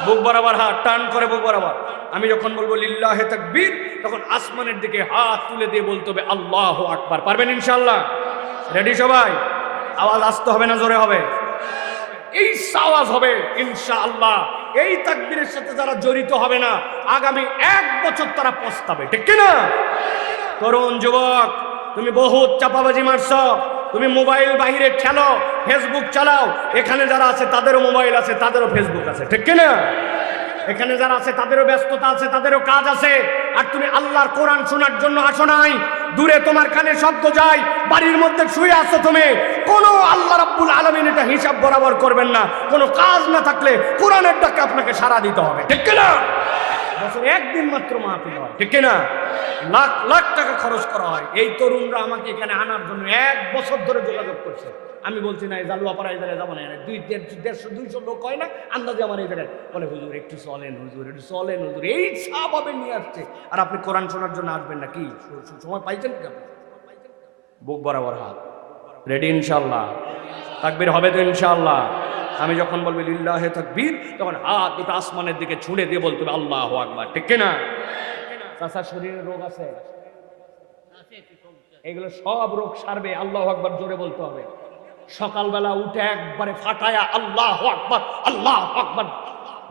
বুক বরাবর হাত টান করে, বুক বরাবর। আমি যখন বলবো লিল্লাহে তাকবীর, তখন আসমানের দিকে হাত তুলে দিয়ে বলতে হবে আল্লাহু আকবার। পারবেন ইনশাআল্লাহ? রেডি সবাই? আওয়াজ আসতে হবে না জোরে হবে? এই আওয়াজ হবে ইনশাআল্লাহ। এই তাকবীরের সাথে যারা জড়িত হবে না, আগামী 1 বছর তারা পস্তাবে, ঠিক কিনা? তরুণ যুবক, তুমি বহুত চাপাবাজি মারছ, তুমি মোবাইল বাহিরে খেলো, ফেসবুক চালাও। এখানে যারা আছে তাদেরও মোবাইল আছে, তাদেরও ফেসবুক আছে, ঠিক কিনা? এখানে যারা আছে তাদেরও ব্যস্ততা আছে, তাদেরও কাজ আছে। আর তুমি আল্লাহর কোরআন শোনার জন্য আসো নাই। দূরে তোমার কানে শব্দ যায়, বাড়ির মধ্যে শুয়ে আছো তুমি। কোন আল্লাহ রাব্বুল আলামিন এটা হিসাব বরাবর করবেন না। কোনো কাজ না থাকলে কোরআনের ডাকে আপনাকে সাড়া দিতে হবে, ঠিক কিনা? বছরে 1 দিন মাত্র মাহফিল হয়, ঠিক কিনা? লাখ লাখ টাকা খরচ করা হয়। এই তরুণরা আমাকে এখানে আনার জন্য 1 বছর ধরে যোগাযোগ করছে। আমি বলছি না, এই জালুয়াপাড়া এই জায়গায় যাবো না। 150-200 লোক হয় না আন্দাজে আমার এই জায়গায় বলে, হুজুর একটু চলেন, হুজুর একটু চলেন, হুজুর। এই সাভাবে নিয়ে আসছে। আর আপনি কোরআন শোনার জন্য আসবেন না? কি সময় পাইছেন কি আপনি? বুক বরাবর হাত। রেডি ইনশাআল্লাহ? তাকবীর হবে তো ইনশাআল্লাহ? আমি যখন বলবো লিল্লাহে তাকবীর, তখন হাত দুটো আসমানের দিকে ছুঁড়ে দিয়ে বলতে হবে আল্লাহু আকবার, ঠিক কিনা? চাচা, শরীরে রোগ আছে, এগুলো সব রোগ সারবে। আল্লাহু আকবার জোরে বলতে হবে। সকালবেলা উঠে একবারে ফাটায়া আল্লাহু আকবার, আল্লাহু আকবার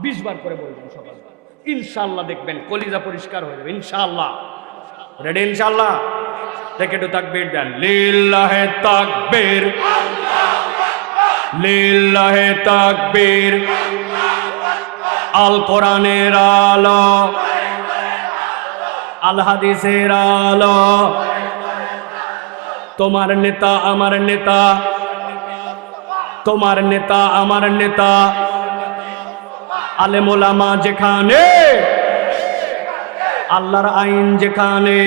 20 বার করে বলবেন সকাল। ইনশাআল্লাহ দেখবেন কলিজা পরিষ্কার হয়ে যাবে ইনশাআল্লাহ। রেডি ইনশাআল্লাহ? দেখে একটু তাকবীর দেন। লিল্লাহে তাকবীর, লিল্লাহে তাকবীর। আল কোরআনের আলো, আল হাদিসের আলো। তোমার নেতা আমার নেতা, তোমার নেতা আমার নেতা। আলেম ওলামা যেখানে, আল্লাহর আইন যেখানে,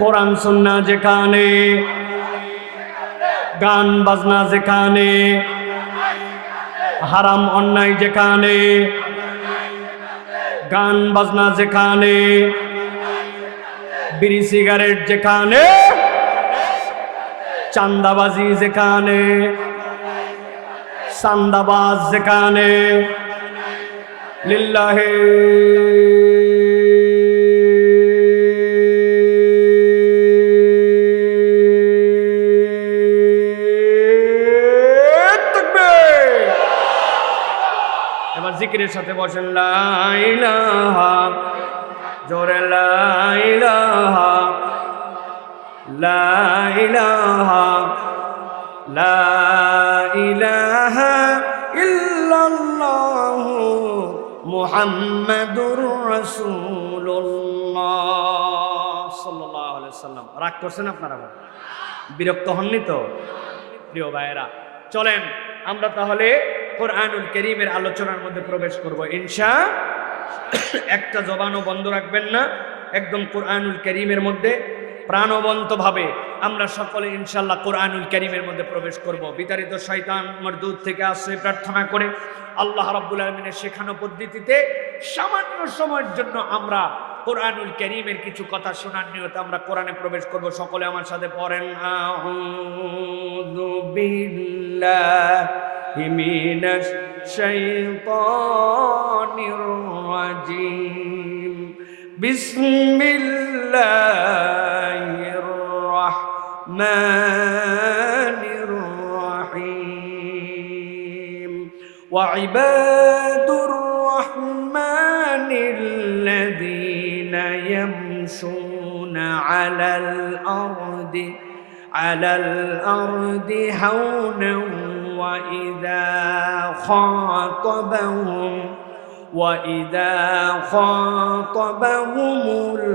কোরআন সুন্নাহ যেখানে, গান বাজনা যেখানে, হারাম অন্যায় যেখানে, গান বাজনা যেখানে, বিড়ি সিগারেট যেখানে, চান্দাবাজি যেখানে, চান্দাবাজ যেখানে, লিল্লাহে তাকবীর। এবার জিকিরের সাথে বসেন লা ইলাহা, জোরে লা ইলাহা, লা ইলাহা, লা ইলাহা ইল্লাল্লাহু মুহাম্মাদুর রাসূলুল্লাহ সাল্লাল্লাহু আলাইহি ওয়াসাল্লাম। রাগ করছেন আপনারা? বিরক্ত হননি তো? প্রিয় ভাইয়েরা, চলেন আমরা তাহলে কোরআনুল কারীমের আলোচনার মধ্যে প্রবেশ করব ইনশাআল্লাহ। একটা জবানও বন্ধ রাখবেন না, একদম কোরআনুল কারীমের মধ্যে প্রাণবন্তভাবে আমরা সকলে ইনশাআল্লাহ কোরআনুল কারীমের মধ্যে প্রবেশ করব। বিতাড়িত শয়তান মারদুদ থেকে আশ্রয় প্রার্থনা করে আল্লাহ রাব্বুল আলামিনের শেখানো পদ্ধতিতে সামান্য সময়ের জন্য আমরা কোরআনুল কারীমের কিছু কথা শোনার নিয়তে আমরা কোরআনে প্রবেশ করব। সকলে আমার সাথে পড়েন আউযু বিল্লাহি মিনাশ শাইতানির রাজীম। বিসমিল্লাহির রাহমানির রাহিম। ওয়া ইবাদুর রাহমানিল্লাযীনা ইয়ামশুনা আলাল আরদি হাওনান ওয়া ইযা খাতাবাহুমুল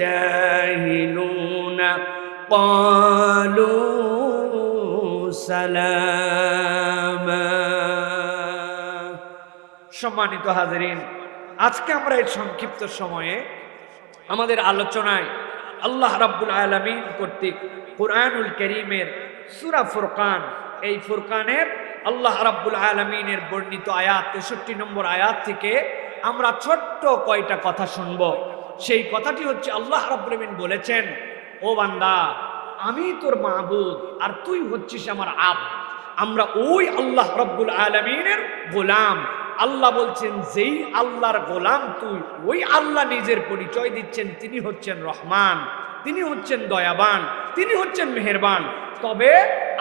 জাহিলুনা ক্বালু সালামা। সম্মানিত হাজিরিন, আজকে আমরা এই সংক্ষিপ্ত সময়ে আমাদের আলোচনায় আল্লাহ রাব্বুল আলামিন কর্তৃক কোরআনুল কারীমের সূরা ফুরকান, এই ফুরকানের আল্লাহ রাব্বুল আলামিনের বর্ণিত আয়াত 63 নম্বর আয়াত থেকে আমরা ছোট্ট কয়টা কথা শুনব। সেই কথাটি হচ্ছে আল্লাহ রাব্বুল আলামিন বলেছেন, ও বান্দা, আমি তোর মাবুদ আর তুই হচ্ছিস আমার আবদ। আমরা ওই আল্লাহ রাব্বুল আলামিনের গোলাম। আল্লাহ বলছেন, যেই আল্লাহর গোলাম তুই, ওই আল্লাহ নিজের পরিচয় দিচ্ছেন, তিনি হচ্ছেন রহমান, তিনি হচ্ছেন দয়াবান, তিনি হচ্ছেন মেহেরবান। তবে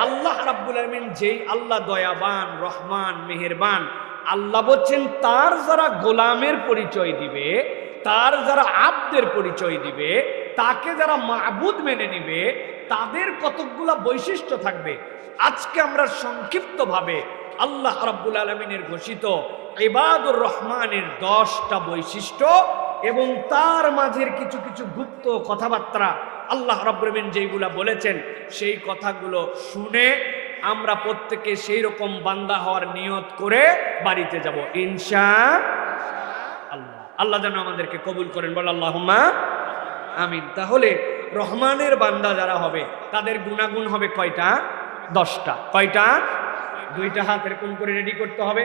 আল্লাহ রাব্বুল আলামিন যেই আল্লাহ দয়াবান, রহমান, মেহেরবান, আল্লাহ বলছেন তার যারা গোলামের পরিচয় দিবে, তার যারা আবদের পরিচয় দিবে, তাকে যারা মাবুদ মেনে নিবে, তাদের কতকগুলা বৈশিষ্ট্য থাকবে। আজকে আমরা সংক্ষিপ্তভাবে আল্লাহ রাব্বুল আলামিনের ঘোষিত ইবাদুর রহমানের 10টা বৈশিষ্ট্য এবং তার মাঝের কিছু কিছু গুপ্ত কথাবার্তা আল্লাহ রাব্বুল আলামিন যেইগুলা বলেছেন, সেই কথাগুলো শুনে আমরা প্রত্যেকে সেই রকম বান্দা হওয়ার নিয়ত করে বাড়িতে যাব ইনশাআল্লাহ। আল্লাহ যেন আমাদেরকে কবুল করেন, বল আল্লাহুম্মা আমিন। তাহলে রহমানের বান্দা যারা হবে তাদের গুণাগুণ হবে কয়টা? 10টা। কয়টা? 2টা হাত এরকম করে রেডি করতে হবে।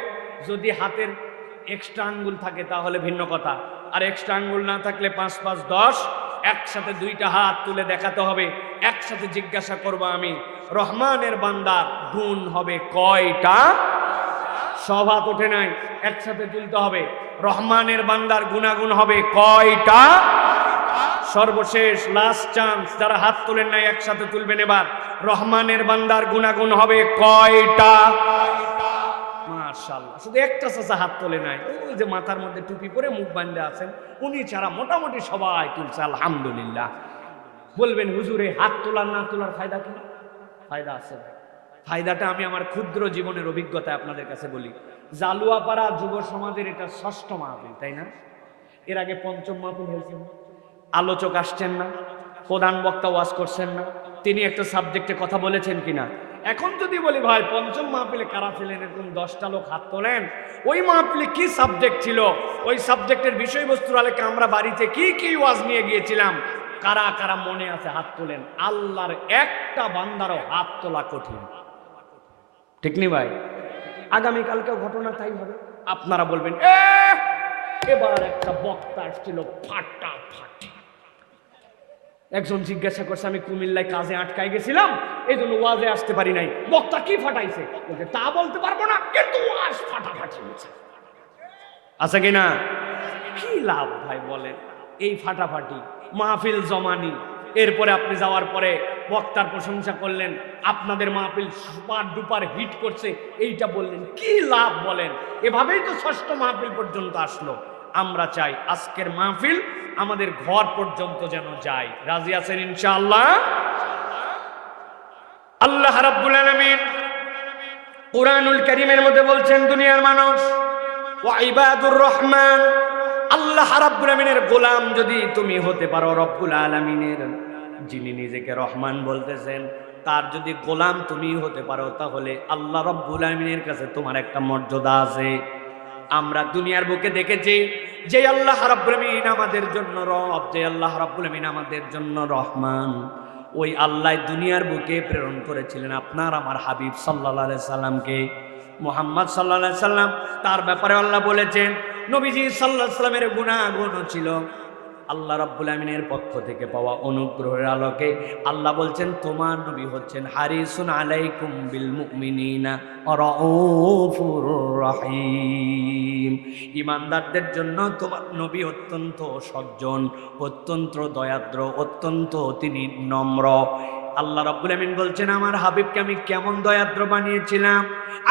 যদি হাতের এক্সট্রা আঙ্গুল থাকে তাহলে ভিন্ন কথা, আর এক্সট্রা আঙ্গুল না থাকলে 5 5 10 একসাথে 2টা হাত তুলে দেখাতে হবে। একসাথে জিজ্ঞাসা করব আমি, রহমানের বান্দার গুণ হবে কয়টা? সব হাত ওঠে নাই, একসাথে তুলতে হবে। রহমানের বান্দার গুণাগুণ হবে কয়টা? সর্বশেষ লাস্ট চান্স, যারা হাত তোলেন নাই একসাথে তুলবেন এবার। রহমানের বান্দার গুণাগুণ হবে কয়টা? মাশাআল্লাহ, শুধু একটা চাচা হাত তোলে নাই, ওই যে মাথার মধ্যে টুপি পরে মুখ বান্ধে আছেন উনি ছাড়া মোটামুটি সবাই তুলছে আলহামদুলিল্লাহ। বলবেন হুজুরে হাত তোলার না তোলার ফায়দা কি? ফায়দা আছে। ফায়দাটা আমি আমার ক্ষুদ্র জীবনের অভিজ্ঞতায় আপনাদের কাছে বলি। জালুয়াপাড়া যুব সমাজের এটা 6ষ্ঠ মাহফিল, তাই না? এর আগে 5ম মাহফিল হয়েছে। আলোচক আসছেন না, প্রধান বক্তা ওয়াজ করছেন না, তিনি একটা সাবজেক্টে কথা বলেছেন কিনা? এখন যদি বলি ভাই 5ম মাহফিলে কারা ছিলেন, এরকম 10টা লোক হাত তোলেন। ওই মাহফিলে কি সাবজেক্ট ছিল, ওই সাবজেক্টের বিষয়বস্তুর আলোকে আমরা বাড়িতে কি কি ওয়াজ নিয়ে গিয়েছিলাম, কারা কারা মনে আছে হাত তোলেন। আল্লাহর একটা বান্দারও হাত তোলা কঠিন, ঠিক নি ভাই? আগামীকালকে ঘটনা তাই হবে। আপনারা বলবেন এবার একটা বক্তা আসছিল ফাটাফাটি। একজন জিজ্ঞাসা করছে আমি কুমিল্লায় কাজে আটকাই গেছিলাম, এই জন্য ওয়াজে আসতে পারি নাই। বক্তা কি ফাটাইছে? বলছে তা বলতে পারবো না, কিন্তু ওয়াজ ফাটাফাটি হয়েছে। আছে কিনা? কি লাভ ভাই বলেন? এই ফাটাফাটি মাহফিল জমানি, এরপরে আপনি যাওয়ার পরে বক্তার প্রশংসা করলেন, আপনাদের মাহফিল সুপার ডুপার হিট করছে, এইটা বললেন, কি লাভ বলেন? এভাবেই তো 6ষ্ঠ মাহফিল পর্যন্ত আসলো। আমরা চাই আজকের মাহফিল আমাদের ঘর পর্যন্ত যেন যায়। রাজি আছেন ইনশাআল্লাহ? আল্লাহ রাব্বুল আলামিন কুরআনুল কারীমের মধ্যে বলছেন, দুনিয়ার মানুষ ওয়া ইবাদুর রহমান, আল্লাহ রাব্বুল আলামিনের গোলাম যদি তুমি হতে পারো, রব্বুল আলামিনের যিনি নিজেকে রহমান বলতেছেন তার যদি গোলাম তুমি হতে পারো, তাহলে আল্লাহ রাব্বুল আলামিনের কাছে তোমার একটা মর্যাদা আছে। আমরা দুনিয়ার বুকে দেখেছি যে আল্লাহ রাব্বুল আলামিন আমাদের জন্য রব, যে আল্লাহ রাব্বুল আলামিন আমাদের জন্য রহমান, ওই আল্লাহ দুনিয়ার বুকে প্রেরণ করেছিলেন আপনার আমার হাবিব সাল্লাল্লাহু আলাইহি সাল্লামকে। মুহাম্মদ সাল্লাল্লাহু আলাইহি সাল্লাম, তার ব্যাপারে আল্লাহ বলেছেন নবীজি সাল্লাল্লাহু আলাইহি সাল্লামের গুনাহগুণ ছিল আল্লাহ রাব্বুল আমিনের পক্ষ থেকে পাওয়া অনুগ্রহের আলোকে আল্লাহ বলছেন তোমার নবী হচ্ছেন হারিসুন আলাইকুম বিল মুমিনিনা রাউফুর রহিম। ইমানদারদের জন্য তোমার নবী অত্যন্ত সজ্জন, অত্যন্ত দয়াদ্র, অত্যন্ত তিনি নম্র। আল্লাহ রাব্বুল আমিন বলছেন আমার হাবিবকে আমি কেমন দয়াদ্র বানিয়েছিলাম।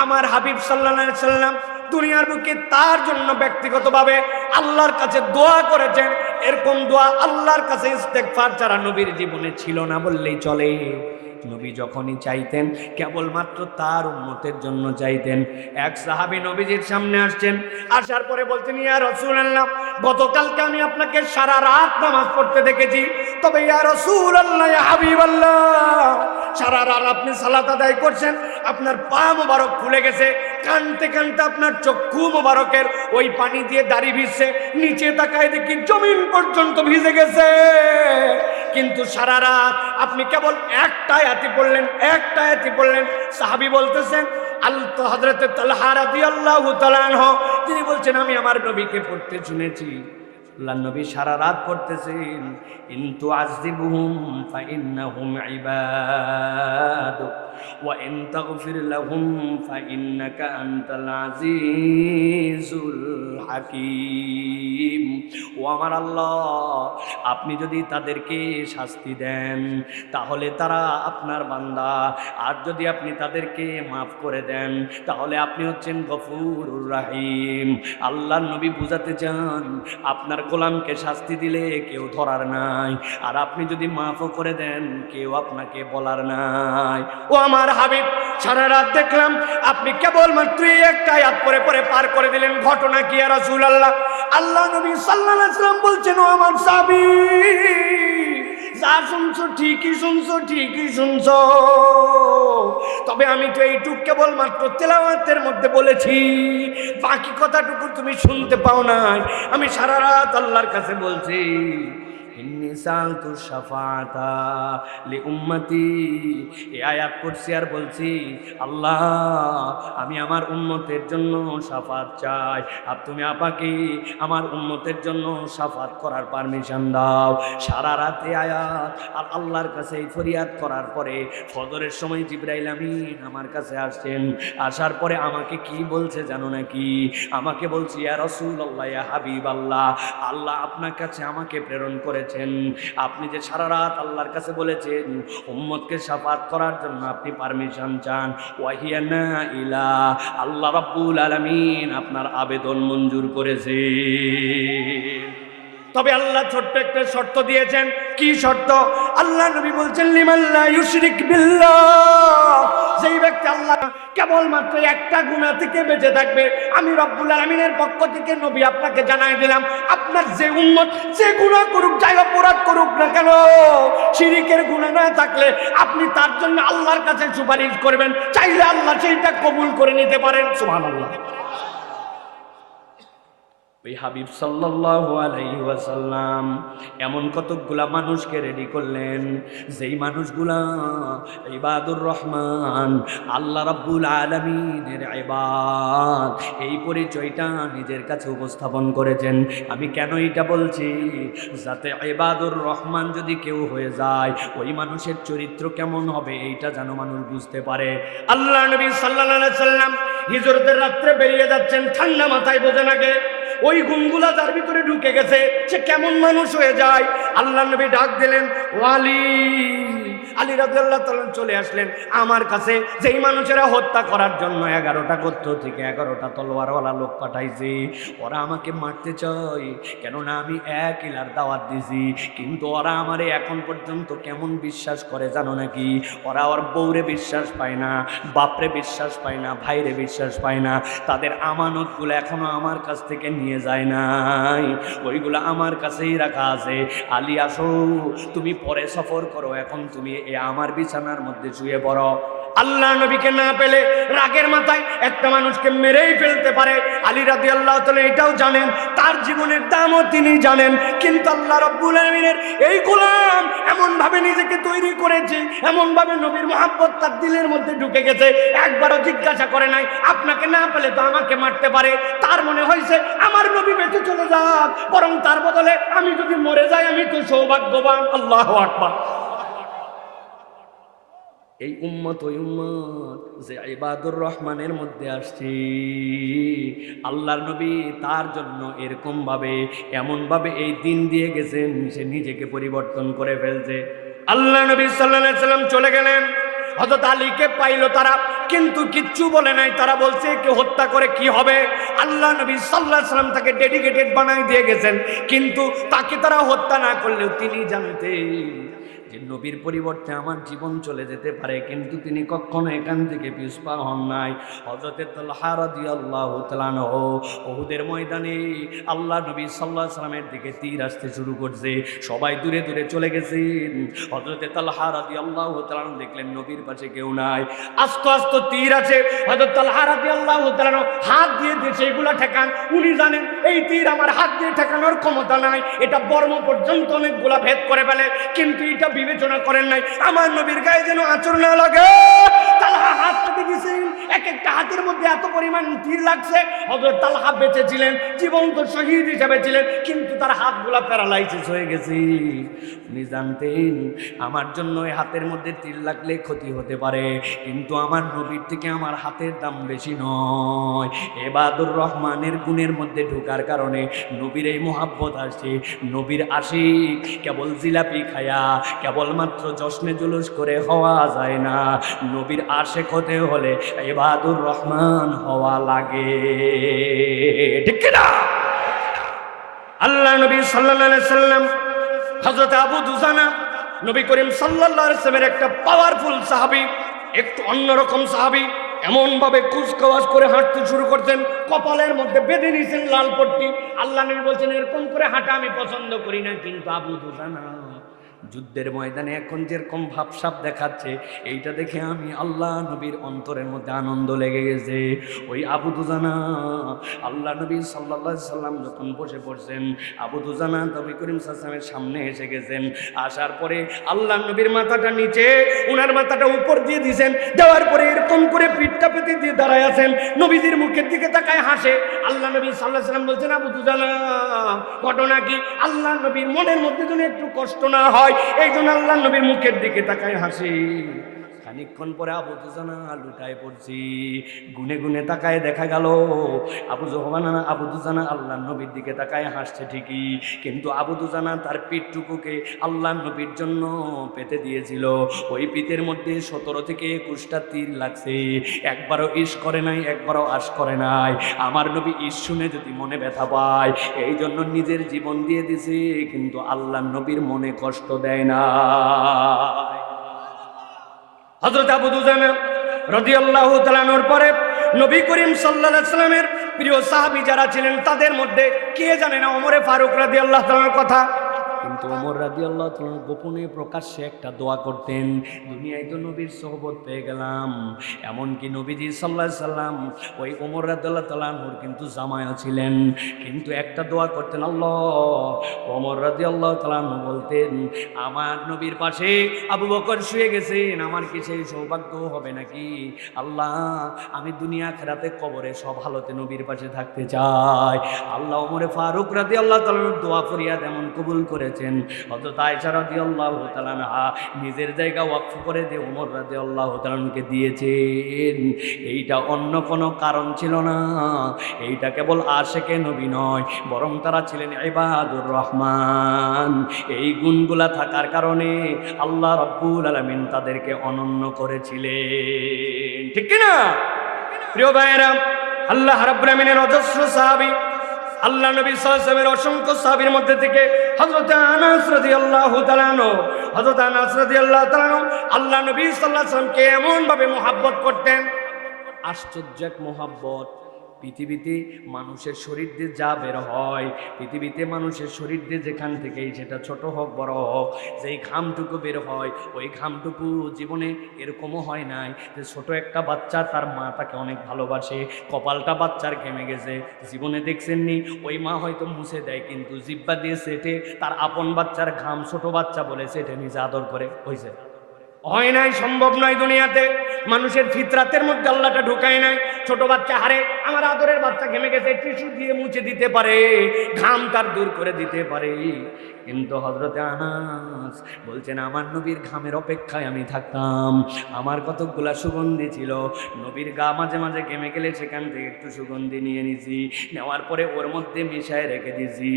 আমার হাবিব সাল্লাল্লাহু আলাইহি সাল্লাম দুনিয়ার বুকে তার জন্য ব্যক্তিগতভাবে আল্লাহর কাছে দোয়া করেছেন। এরকম দোয়া আল্লাহর কাছে ইস্তেগফার ছাড়া নবীর জীবনে ছিল না বললেই চলে। নবী যখনই চাইতেন কেবলমাত্র তার উম্মতের জন্য চাইতেন। এক সাহাবী নবীজির সামনে আসছেন, আসার পরে বলতেন ইয়া রাসূলুল্লাহ, গতকালকে আমি আপনাকে সারা রাত নামাজ পড়তে দেখেছি, তবে ইয়া রাসূলুল্লাহ ইয়া হাবিবাল্লাহ, সারা রাত আপনি সালাত আদায় করছেন, আপনার পা মোবারক খুলে গেছে, কানতে কানতে আপনার চক্ষু মোবারকের ওই পানি দিয়ে দাড়ি ভিজছে, নিচে তাকায় দেখি জমিন পর্যন্ত ভিজে গেছে। কিন্তু সারা রাত আপনি কেবল একটা আয়াতি পড়লেন, একটা আয়াতি পড়লেন। সাহাবী বলতেছেন হযরত তালহা রাদিয়াল্লাহু তাআলা আনহু, তিনি বলছেন আমি আমার নবীকে পড়তে শুনেছি, আল্লাহর নবী সারা রাত পড়তেছেন ইন তুআযিবুহুম ফাইন্নাহুম ইবাদুক ওয়া ইন তাগফির লাহুম ফাইন্নাকা আনতাল আজিজুল হাকীম। ও আমার আল্লাহ, আপনি যদি তাদেরকে শাস্তি দেন তাহলে তারা আপনার বান্দা, আর যদি আপনি তাদেরকে মাফ করে দেন তাহলে আপনি হচ্ছেন গফুরুর রহিম। আল্লাহর নবী বুঝাতে চান আপনার গোলামকে শাস্তি দিলে কেউ ধরার নাই, আর আপনি যদি মাফও করে দেন কেউ আপনাকে বলার নাই। ও আমার হাবিব, সারা রাত দেখলাম আপনি কেবলমাত্র একটা আয়াত পরে পরে পার করে দিলেন, ঘটনা কি ইয়া রাসূলুল্লাহ? আল্লাহ নবী সাল্লাল্লাহু আলাইহি ওয়াসাল্লাম বলছেন ও আমার সাহাবী, যা শুনছো ঠিকই শুনছো, ঠিকই শুনছো, তবে আমি তো এইটুক কেবলমাত্র তেলাওয়াতের মধ্যে বলেছি, বাকি কথাটুকু তুমি শুনতে পাও নাই। আমি সারা রাত আল্লাহর কাছে বলছি ইন্নী সালতু শাফাআতা লি উম্মতি, এই আয়াত পড়ছি আর বলছি আল্লাহ আমি আমার উম্মতের জন্য শাফাত চাই, আর তুমি আপাকে আমার উম্মতের জন্য শাফাত করার পারমিশন দাও। সারা রাতে আয়াত আর আল্লাহর কাছে এই ফরিয়াদ করার পরে ফজরের সময় জিবরাইল আমিন আমার কাছে আসছেন। আসার পরে আমাকে কি বলছে জানো নাকি? আমাকে বলছে ইয়া রাসূলুল্লাহ ইয়া হাবিবাল্লাহ, আল্লাহ আপনার কাছে আমাকে প্রেরণ করেছে করেছেন। আপনি যে সারা রাত আল্লাহর কাছে বলেছেন উম্মতকে শাফাত করার জন্য আপনি পারমিশন চান, ওয়াহিয়া নাইলা, আল্লাহ রাব্বুল আলামিন আপনার আবেদন মঞ্জুর করেছে। তবে আল্লাহ ছোট্ট একটা শর্ত দিয়েছেন। কি শর্ত? আল্লাহ নবী বলছেন লিমান লা ইউশরিক বিল্লাহ, যেই ব্যক্তি আল্লাহ কেবলমাত্র একটা গুনাহ থেকে বেঁচে থাকবে, আমি রব্বুল আলামিনের পক্ষ থেকে নবী আপনাকে জানাই দিলাম, আপনার যে উম্মত যে গুনাহ করুক, যাই অপরাধ করুক না কেন, শিরিকের গুনাহ না থাকলে আপনি তার জন্য আল্লাহর কাছে সুপারিশ করবেন, চাইলে আল্লাহ সেইটা কবুল করে নিতে পারেন। সুবহানাল্লাহ। ওই হাবিব সাল্লাল্লাহু আলাইহি ওয়াসাল্লাম এমন কতগুলা মানুষকে রেডি করলেন, যেই মানুষগুলা ইবাদুর রহমান, আল্লাহ রাব্বুল আলামিনের ইবাদ, এই পরিচয়টা নিজের কাছে উপস্থাপন করেছেন। আমি কেন এটা বলছি? যাতে ইবাদুর রহমান যদি কেউ হয়ে যায়, ওই মানুষের চরিত্র কেমন হবে এইটা যেন মানুষ বুঝতে পারে। আল্লাহ নবী সাল্লাল্লাহু আলাইহি ওয়াসাল্লাম হিজরতের রাত্রে বেরিয়ে যাচ্ছেন, ঠান্ডা মাথায় বোঝেন আগে ওই গুণগুলা যার ভিতরে ঢুকে গেছে সে কেমন মানুষ হয়ে যায়। আল্লাহ নবী ডাক দিলেন, ওয়ালি আলী রাদিয়াল্লাহু তাআলা চলে আসলেন আমার কাছে। যেই মানুষেরা হত্যা করার জন্য 11টা গোত্র থেকে 11টা তলোয়ারওয়ালা লোক পাঠাইছি, ওরা আমাকে মারতে চায়, কেননা আমি এক ইলার দাওয়াত দিছি। কিন্তু ওরা আমারে এখন পর্যন্ত কেমন বিশ্বাস করে জানো নাকি? ওরা ওর বউরে বিশ্বাস পায় না, বাপরে বিশ্বাস পায় না, ভাইরে বিশ্বাস পায় না। তাদের আমানতগুলো এখনো আমার কাছ থেকে নিয়ে যায় নাই, ওইগুলো আমার কাছেই রাখা আছে। আলী আসো, তুমি পরে সফর করো, এখন তুমি আমার বিছানার মধ্যে শুয়ে পড়ো। আল্লাহ নবীকে না পেলে রাগের মাথায় একটা মানুষকে মেরেই ফেলতে পারে। আলী রাদিয়াল্লাহু তাআলা এটাও জানেন, তার জীবনের দামও তিনি জানেন। কিন্তু আল্লাহ রাব্বুল আলামিনের এই গোলাম এমন ভাবে নিজেকে তৈরি করেছে, এমন ভাবে নবীর মহব্বত তার দিলের মধ্যে ঢুকে গেছে, একবারও জিজ্ঞাসা করে নাই আপনাকে না পেলে তো আমাকে মারতে পারে। তার মনে হয়েছে আমার নবী বেঁচে চলে যাক, বরং তার বদলে আমি যদি মরে যাই আমি তো সৌভাগ্যবান। আল্লাহু আকবার। এই উম্মত ওই উম্মত যে ইবাদুর রহমানের মধ্যে আসছে, আল্লাহর নবী তার জন্য এরকম ভাবে এমন ভাবে এই দিন দিয়ে গেছেন, সে নিজেকে পরিবর্তন করে ফেলছে। আল্লাহ নবী সাল্লাল্লাহু আলাইহি ওয়াসাল্লাম চলে গেলেন, হযরত আলীকে পাইলো তারা, কিন্তু কিচ্ছু বলে নাই। তারা বলছে কে হত্যা করে কি হবে? আল্লাহ নবী সাল্লাল্লাহু আলাইহি ওয়াসাল্লাম তাকে ডেডিকেটেড বানাই দিয়ে গেছেন, কিন্তু তাকে তারা হত্যা না করলেও তিনি জানতেন যে নবীর পরিবর্তে আমার জীবন চলে যেতে পারে, কিন্তু তিনি কখনো এখান থেকে পিছপা হন নাই। হযরত তালহা রাদিয়াল্লাহু তাআলা আনহু উহুদের ময়দানে আল্লাহ নবী সাল্লাল্লাহু আলাইহি ওয়াসাল্লামের দিকে তীর আসতে শুরু করছে, সবাই দূরে দূরে চলে গেছেন। হযরত তালহা রাদিয়াল্লাহু তাআলা দেখলেন নবীর পাশে কেউ নাই, আস্তে আস্তে তীর আছে। হযরত তালহা রাদিয়াল্লাহু তাআলা হাত দিয়ে দিয়েছে এগুলা ঠেকান। উনি জানেন এই তীর আমার হাত দিয়ে ঠেকানোর ক্ষমতা নাই, এটা বর্ম পর্যন্ত অনেকগুলা ভেদ করে ফেলে, কিন্তু এটা বিবেচনা করেন নাই আমার নবীর গায়ে যেন আঁচড় না লাগে। তালহা হাত পেতে গেছেন, এক একটা হাতের মধ্যে এত পরিমাণ তীর লাগছে। হযরত তালহা বেঁচে ছিলেন, জীবন্ত শহীদ হিসেবে ছিলেন, কিন্তু তার হাতগুলা প্যারালাইসিস হয়ে গেছে। উনি জানতেন আমার জন্য এই হাতের মধ্যে তীর লাগলে ক্ষতি হতে পারে, কিন্তু আমার নবীর থেকে আমার হাতের দাম বেশি নয়। ইবাদুর রহমানের গুণের মধ্যে ঢোকার কারণে নবীর এই মোহাব্বত আসছে। নবীর আশিক কেবল জিলাপি খায়া, কেবলমাত্র জশ্নে জুলুস করে হওয়া যায় না। নবীর আশিক হতে হলে ইবাদুর রহমান হওয়া লাগে, ঠিক না? আল্লাহ নবী সাল্লাল্লাহু আলাইহি সাল্লাম হযরত আবু দুজানা, নবী করিম সাল্লাল্লাহু আলাইহি সাল্লামের একটা পাওয়ারফুল সাহাবী, একটু অন্যরকম সাহাবী, এমন ভাবে কুচকাওয়াজ করে হাঁটতে শুরু করতেন, কপালের মধ্যে বেঁধে নিয়েছেন লাল পট্টি। আল্লাহ নবী বলছেন এরকম করে হাঁটা আমি পছন্দ করি না, কিন্তু আবু দুজানা যুদ্ধের ময়দানে এখন যেরকম ভাবসাব দেখাচ্ছে, এইটা দেখে আমি আল্লাহ নবীর অন্তরের মধ্যে আনন্দ লেগে গেছে। ওই আবু দুজানা আল্লাহ নবী সাল্লাল্লাহু আলাইহি সাল্লাম যখন বসে পড়ছেন, আবু দুজানা নবী করিম সাল্লাল্লাহু আলাইহি সাল্লামের সামনে এসে গেছেন। আসার পরে আল্লাহ নবীর মাথাটা নিচে, উনার মাথাটা উপর দিয়ে দিয়েছেন, দেওয়ার পরে এরকম করে পিঠটা পেতে দিয়ে দাঁড়ায় আছেন, নবীজির মুখের দিকে তাকায় হাসে। আল্লাহ নবী সাল্লাল্লাহু আলাইহি সাল্লাম বলছেন আবু দুজানা ঘটনা কি? আল্লাহ নবীর মনের মধ্যে যেন একটু কষ্ট না হয়, এই জন্য আল্লাহ নবীর মুখের দিকে তাকায় হাসি। খানিকক্ষণ পরে আবু দুজানা লুটায় পড়ছি। গুনে গুনে তাকায় দেখা গেল আবু দুজানা আল্লাহ নবীর দিকে তাকায় হাসছে ঠিকই, কিন্তু আবু দুজানা তার পিঠটুকুকে আল্লাহ নবীর জন্য পেতে দিয়েছিল। ওই পিঠের মধ্যে 17 থেকে 21টা তীর লাগছে। একবারও ইশ করে নাই, একবারও আশ করে নাই। আমার নবী ইশ শুনে যদি মনে ব্যথা পায়, এই জন্য নিজের জীবন দিয়ে দিছে, কিন্তু আল্লাহ নবীর মনে কষ্ট দেয় না। হযরত আবু দুজানা রাদিয়াল্লাহু তাআলা আনহুর পরে নবী করিম সাল্লাল্লাহু আলাইহি ওয়াসাল্লামের প্রিয় সাহাবী যারা ছিলেন তাদের মধ্যে কে জানে না ওমরে ফারুক রাদিয়াল্লাহু তাআলার কথা। কিন্তু ওমর রাদিয়াল্লাহু তাআলা গোপনে প্রকাশ্যে একটা দোয়া করতেন, দুনিয়ায় তো নবীর সোহবত পেয়ে গেলাম। এমনকি নবীজি সাল্লাল্লাহু আলাইহি সাল্লাম ওই ওমর রাদিয়াল্লাহু তাআলা আনহুর কিন্তু জামাইও ছিলেন, কিন্তু একটা দোয়া করতেন আল্লাহ। ওমর রাদিয়াল্লাহু তাআলা আনহু বলতেন, আমার নবীর পাশে আবু বকর শুয়ে গেছেন, আমার কি সেই সৌভাগ্য হবে নাকি? আল্লাহ, আমি দুনিয়া আখিরাতে কবরে সব হালতে নবীর পাশে থাকতে চাই। আল্লাহ ওমরে ফারুক রাদিয়াল্লাহু তাআলার দোয়া ফরিয়াদ এমন কবুল করেছেন, হযরত আয়েশা রাদিয়াল্লাহু তাআলা আনহা নিজের জায়গা ওয়াকফ করে দিয়ে ওমর রাদিয়াল্লাহু তাআলাকে দিয়েছেন। এইটা অন্য কোনো কারণ ছিল না, এইটা কেবল আশিকে নবী নয়, বরং তারা ছিলেন ইবাদুর রহমান। এই গুণগুলা থাকার কারণে আল্লাহ রাব্বুল আলামিন তাদেরকে অনন্য করেছিলেন, ঠিক কি না? প্রিয় ভাইয়েরা, আল্লাহ রাব্বুল আলামিনের অজস্র সাহাবী, আল্লাহ নবী সাল্লাল্লাহু আলাইহি ওয়াসাল্লামের অসংখ্য সাহাবীর মধ্যে থেকে হযরত আনাস রাদিয়াল্লাহু তাআলা আনহু, হযরত আনাস রাদিয়াল্লাহু তাআলা আনহু আল্লাহ নবী সাল্লাল্লাহু আলাইহি ওয়াসাল্লামকে এমন ভাবে মহব্বত করতেন, আশ্চর্য এক মহব্বত। পৃথিবীতে মানুষের শরীর দিয়ে যা বের হয়, পৃথিবীতে মানুষের শরীর দিয়ে যেখান থেকেই সেটা ছোট হোক বড় হোক, যেই ঘামটুকু বের হয় ওই ঘামটুকু জীবনে এরকমও হয় নাই যে ছোট একটা বাচ্চা তার মা তাকে অনেক ভালোবাসে, কপালটা বাচ্চার ঘেমে গেছে, জীবনে দেখছেননি? ওই মা হয়তো মুছে দেয়, কিন্তু জিব্বা দিয়ে সেটে তার আপন বাচ্চার ঘাম ছোট বাচ্চা বলে সেটে নিজে আদর করে, হয়েছে? হয় নাই, সম্ভব নয়। দুনিয়াতে মানুষের ফিতরাতের মধ্যে আল্লাহটা ঢুকায় নাই। ছোট বাচ্চা, হারে আমার আদরের বাচ্চা ঘেমে গেছে, টিস্যু দিয়ে মুছে দিতে পারে, ঘাম তার দূর করে দিতে পারে। কিন্তু হযরতে আনাস বলছেন, আমার নবীর ঘামের অপেক্ষায় আমি থাকতাম। আমার কতকগুলা সুগন্ধি ছিল, নবীর গা মাঝে মাঝে ঘেমে গেলে সেখান থেকে একটু সুগন্ধি নিয়ে নিছি, নেওয়ার পরে ওর মধ্যে মিশায় রেখে দিছি।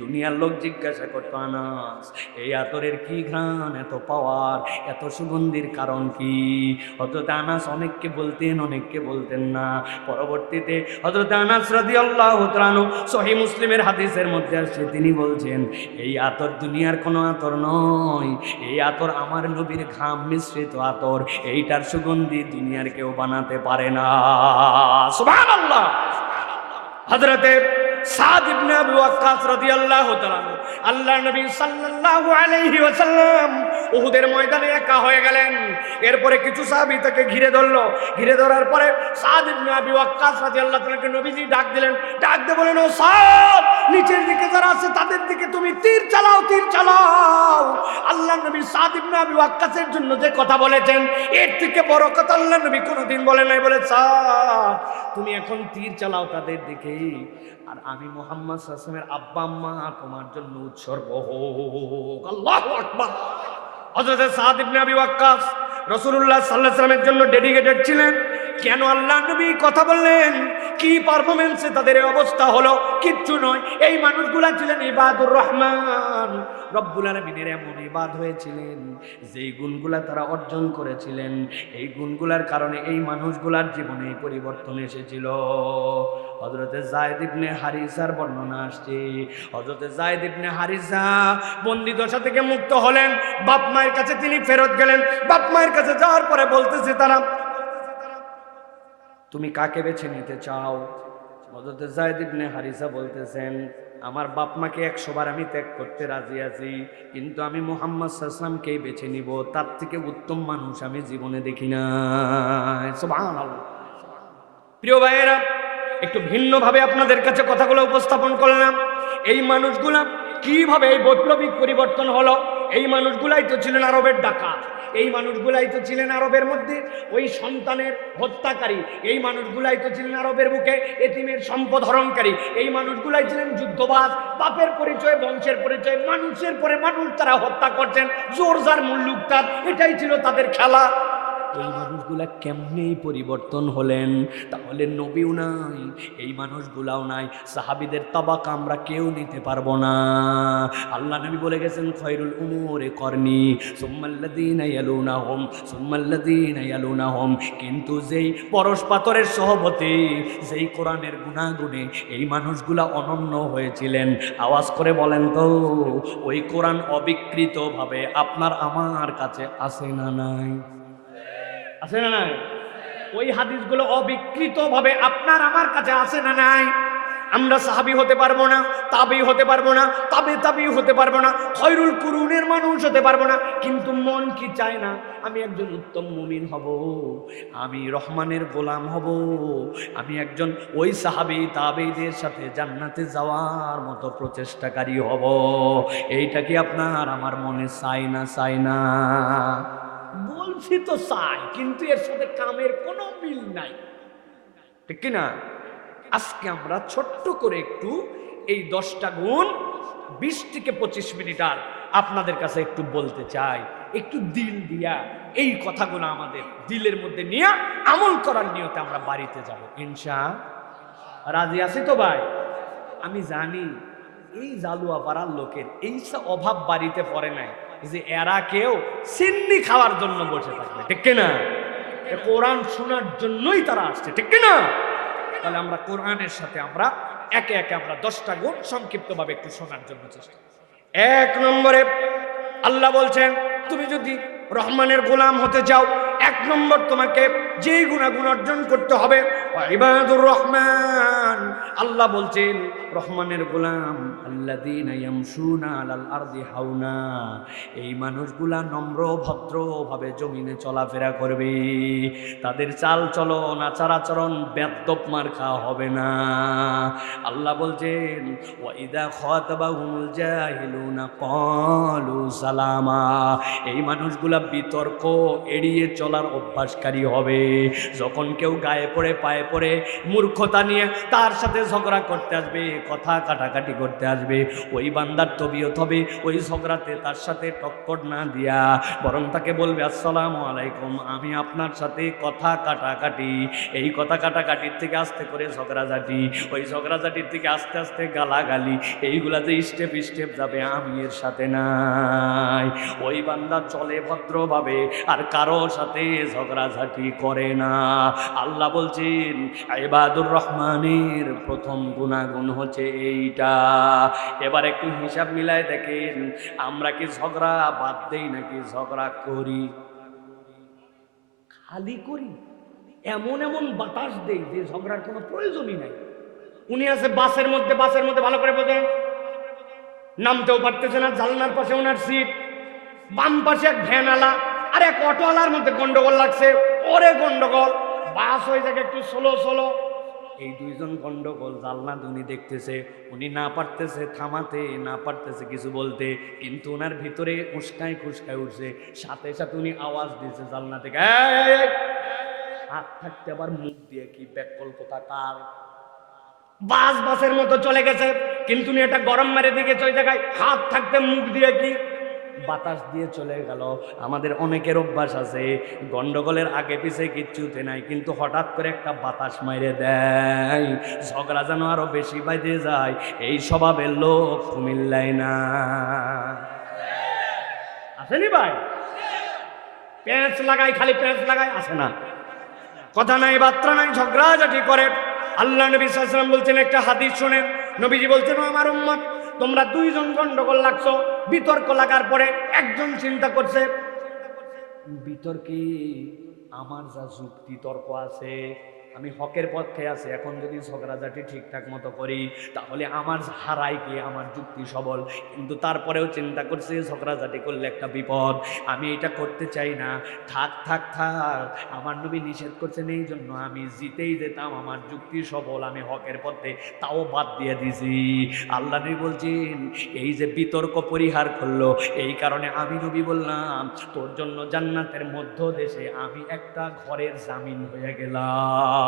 দুনিয়ার লোক জিজ্ঞাসা করতো, আনাস এই আতরের কি ঘ্রাণ, এত পাওয়ার, এত সুগন্ধির কারণ কি? হযরত আনাস অনেককে বলতেন, অনেককে বলতেন না। পরবর্তীতে হযরত আনাস রাদিয়াল্লাহু তাআলা আনহু সহিহ মুসলিমের হাদিসের মধ্যে আসছে, তিনি বলছেন, এই আতর দুনিয়ার কোনো আতর নয়, এই আতর আমার নবীর ঘাম মিশ্রিত আতর, এইটার সুগন্ধি দুনিয়ার কেউ বানাতে পারে না। সুবহানাল্লাহ। হযরতে সাদ ইবনে আবু ওয়াক্কাস রাদিয়াল্লাহু তাআলা আনহু, আল্লাহর নবী সাল্লাল্লাহু আলাইহি ওয়াসাল্লাম উহুদের ময়দানে একা হয়ে গেলেন। এরপরে কিছু সাহাবী তাকে ঘিরে ধরলো, ঘিরে ধরার পরে সাদ ইবনে আবু ওয়াক্কাস রাদিয়াল্লাহু তাআলাকে নবীজি ডাক দিলেন, ডাক দিয়ে বলেন, ও সাদ, নিচের দিকে যারা আছে তাদের দিকে তুমি তীর চালাও, তীর চালাও। আল্লাহর নবী সাদ ইবনে আবু ওয়াক্কাসের জন্য যে কথা বলেছেন, এর থেকে বড় কথা আল্লাহর নবী কোনোদিন বলেন নাই। বলে, সাদ তুমি এখন তীর চালাও তাদের দিকে, আর আমি মুহাম্মদ সাল্লাল্লাহু আলাইহি ওয়াসাল্লামের আব্বা আম্মা তোমার জন্য উৎসর্গ হোক। আল্লাহু আকবার। হযরত সাদ ইবনে আবি ওয়াক্কাস রাসূলুল্লাহ সাল্লাল্লাহু আলাইহি ওয়াসাল্লামের জন্য ডেডিকেটেড ছিলেন। কেন আল্লাহ নবী কথা বললেন, কি পারফরম্যান্সে তাদের এই অবস্থা হলো? কিচ্ছু নয়, এই মানুষগুলা ছিলেন ইবাদুর রহমান, রব্বুল আলামিনের এমন ইবাদ হয়েছিলেন, যেই গুণগুলা তারা অর্জন করেছিলেন, এই গুণগুলার কারণে এই মানুষগুলার জীবনে পরিবর্তন এসেছিল। হযরতে যায়েদ ইবনে হারিসার বর্ণনা আসছে, হযরতে যায়েদ ইবনে হারিসা বন্দি দশা থেকে মুক্ত হলেন, বাপ মায়ের কাছে তিনি ফেরত গেলেন। বাপ মায়ের কাছে যাওয়ার পরে বলতেছে তারা, তুমি কাকে বেছে নিতে চাও? হযরতে যায়েদ ইবনে হারিসা বলতেছেন, আমার বাপ মাকে 100 বার আমি ত্যাগ করতে রাজি আছি, কিন্তু আমি মুহাম্মদ সাল্লাল্লাহু আলাইহি ওয়াসাল্লামকেই বেছে নিব, তার থেকে উত্তম মানুষ আমি জীবনে দেখি না। সুবহানাল্লাহ। প্রিয় ভাইয়েরা, একটু ভিন্নভাবে আপনাদের কাছে কথাগুলো উপস্থাপন করলাম। এই মানুষগুলা কিভাবে এই বৈপ্লবিক পরিবর্তন হলো? এই মানুষগুলাই তো ছিলেন আরবের ডাকাত, এই মানুষগুলাই তো ছিলেন আরবের মধ্যে ওই সন্তানের হত্যাকারী, এই মানুষগুলাই তো ছিলেন আরবের বুকে এতিমের সম্পদ হরণকারী, এই মানুষগুলাই ছিলেন যুদ্ধবাজ, বাপের পরিচয়, বংশের পরিচয়, মানুষের পরে মানুষ তারা হত্যা করছেন, জোর যার মুল্লুক তার, এটাই ছিল তাদের খেলা। এই মানুষগুলা কেমনেই পরিবর্তন হলেন? তাহলে নবীও নাই, এই মানুষগুলাও নাই, সাহাবীদের তাবাকা আমরা কেউ নিতে পারবো না। আল্লাহ নবী বলে গেছেন খয়রুল উমুরে করনি সুম্মাল্লাযীনা ইয়ালুনাহুম সুম্মাল্লাযীনা ইয়ালুনাহুম। কিন্তু যেই পরশ পাথরের সহবতে, যেই কোরআনের গুণাগুণে এই মানুষগুলা অনন্য হয়েছিলেন, আওয়াজ করে বলেন তো ওই কোরআন অবিকৃতভাবে আপনার আমার কাছে আছে না নাই? আছে না নাই? ওই হাদিসগুলো অবিকৃতভাবে আপনার আমার কাছে আছে না নাই? আমরা সাহাবী হতে পারবো না, তাবেই হতে পারবো না, তাবেই হতে পারবো না, খয়রুল কুরুনের মানুষ হতে পারবো না, কিন্তু মন কি চায় না আমি একজন উত্তম মুমিন হব, আমি রহমানের গোলাম হব, আমি একজন ওই সাহাবী তাবেইদের সাথে জান্নাতে যাওয়ার মতো প্রচেষ্টাকারী হব? এইটা কি আপনার আমার মনে চাই না? চাই না? বলছি তো চাই, কিন্তু এর সাথে কামের কোনো মিল নাই, ঠিক কিনা? আজকে আমরা ছোট্ট করে একটু এই 10টা গুণ 20 থেকে 25 মিনিট আর আপনাদের কাছে একটু বলতে চাই, একটু দিল দিয়া এই কথাগুলো আমাদের দিলের মধ্যে নিয়ে আমল করার নিয়তে আমরা বাড়িতে যাব ইনশাআল্লাহ। রাজি আছি তো ভাই? আমি জানি এই জালুয়া পাড়ার লোকের এই অভাব বাড়িতে পড়ে নাই যে এরা কেউ সিন্নি খাওয়ার জন্য বসে থাকবে, ঠিক কিনা? কোরআন শোনার জন্যই তারা আসছে, ঠিক কিনা? তাহলে আমরা কোরআনের সাথে আমরা একে একে আমরা 10টা গুণ সংক্ষিপ্তভাবে একটু শোনার জন্য চেষ্টা। 1 নম্বরে আল্লাহ বলছেন তুমি যদি রহমানের গোলাম হতে চাও, 1 নম্বর তোমাকে যেই গুণাগুণ অর্জন করতে হবে ইবাদুর রহমান। আল্লাহ বলছেন রহমানের গোলাম আল্লাযীনা ইয়ামশুনা আলাল আরদি হাওনা, এই মানুষগুলা নম্র ভদ্রভাবে জমিনে চলাফেরা করবে, তাদের চাল চলন আচার আচরণ বেয়াদব মার্কা হবে না। আল্লাহ বলছেন ওয়া ইযা খাতাবাহুমুল জাহিলুনা ক্বালু সালামা, এই মানুষগুলা বিতর্ক এড়িয়ে চলার অভ্যাসকারী হবে। যখন কেউ গায়ে পড়ে পায়ে পড়ে মূর্খতা নিয়ে তার সাথে ঝগড়া করতে আসবে, কথা কাটাকাটি করতে আসবে, ওই বান্দার তবিয়ত হবে ওই ঝগড়াতে তার সাথে টক্কর না দিয়া বরং তাকে বলবে আসসালামু আলাইকুম, আমি আপনার সাথে কথা কাটাকাটি, এই কথা কাটাকাটির থেকে আস্তে করে ঝগড়াঝাটি, ওই ঝগড়াঝাটির থেকে আস্তে আস্তে গালাগালি, এইগুলাতে স্টেপ স্টেপ যাবে, আমি এর সাথে নাই। ওই বান্দা চলে ভদ্রভাবে আর কারো সাথে ঝগড়াঝাটি করে না। আল্লাহ বলছেন ইবাদুর রহমানের প্রথম গুণাগুণ হচ্ছে এইটা। এবার একটু হিসাব মিলায় দেখেন আমরা কি ঝগড়া বাদ দেই নাকি ঝগড়া করি? খালি করি, এমন এমন বাতাস দেই যে ঝগড়ার কোনো প্রয়োজনই নাই। উনি আছে বাসের মধ্যে ভালো করে বোঝেন, নামতেও পারতেছে না, জানলার পাশে ওনার সিট, বাম পাশে এক ভ্যানওয়ালা আর এক অটোওয়ালার মধ্যে গন্ডগোল লাগছে, ওরে গন্ডগোল, বাস হয়ে যাবে একটু সোলো। এই দুইজন গন্ডগোল, জানলা উনি দেখতেছে, উনি না পারতেছে থামাতে, না পারতেছে কিছু বলতে, কিন্তু ওনার ভিতরে উস্কায় খুস্কায় উঠছে। সাথে সাথে উনি আওয়াজ দিয়েছে জানলা থেকে, হাত থাকতে আবার মুখ দিয়ে কি ব্যাকল্প থাকার। বাসের মতো চলে গেছে, কিন্তু উনি একটা গরম মেরে দিয়েছে ওই জায়গায়, হাত থাকতে মুখ দিয়ে কি বাতাস দিয়ে চলে গেল। আমাদের অনেকের অভ্যাস আছে গন্ডগোলের আগে পিছে কিচ্ছুতে নাই, কিন্তু হঠাৎ করে একটা বাতাস মাইরে দেয়, ঝগড়া যেন আরো বেশি বাইরে যায়। এই স্বভাবের লোক কুমিল্লায় না আসেনি ভাই? প্যাঁচ লাগাই, খালি প্যাঁচ লাগাই, আসে না, কথা নাই বার্তা নাই, ঝগড়াঝাটি করে। আল্লাহ নবী সাল্লাল্লাহু আলাইহি ওয়াসাল্লাম বলছেন একটা হাদিস শুনেন, নবীজি বলছেন আমার উম্মত তোমরা দুইজন গন্ডগোল লাগছো, বিতর্ক লাগার পরে একজন চিন্তা করছে বিতর্কে আমার যা যুক্তি তর্ক আছে, আমি হকের পক্ষে আছে, এখন যদি ঝগড়াঝাটি ঠিকঠাক মতো করি তাহলে আমার হারাই কি, আমার যুক্তি সবল, কিন্তু তারপরেও চিন্তা করছে ঝগড়াঝাটি করলে একটা বিপদ, আমি এটা করতে চাই না, থাক আমার নবী নিষেধ করছেন, এই জন্য আমি জিতেই যেতাম, আমার যুক্তি সবল, আমি হকের পথে, তাও বাদ দিয়ে দিছি। আল্লাহ নবী বলছেন এই যে বিতর্ক পরিহার করলো, এই কারণে আমি নবী বললাম তোর জন্য জান্নাতের মধ্য দেশে আমি একটা ঘরের জামিন হয়ে গেলাম।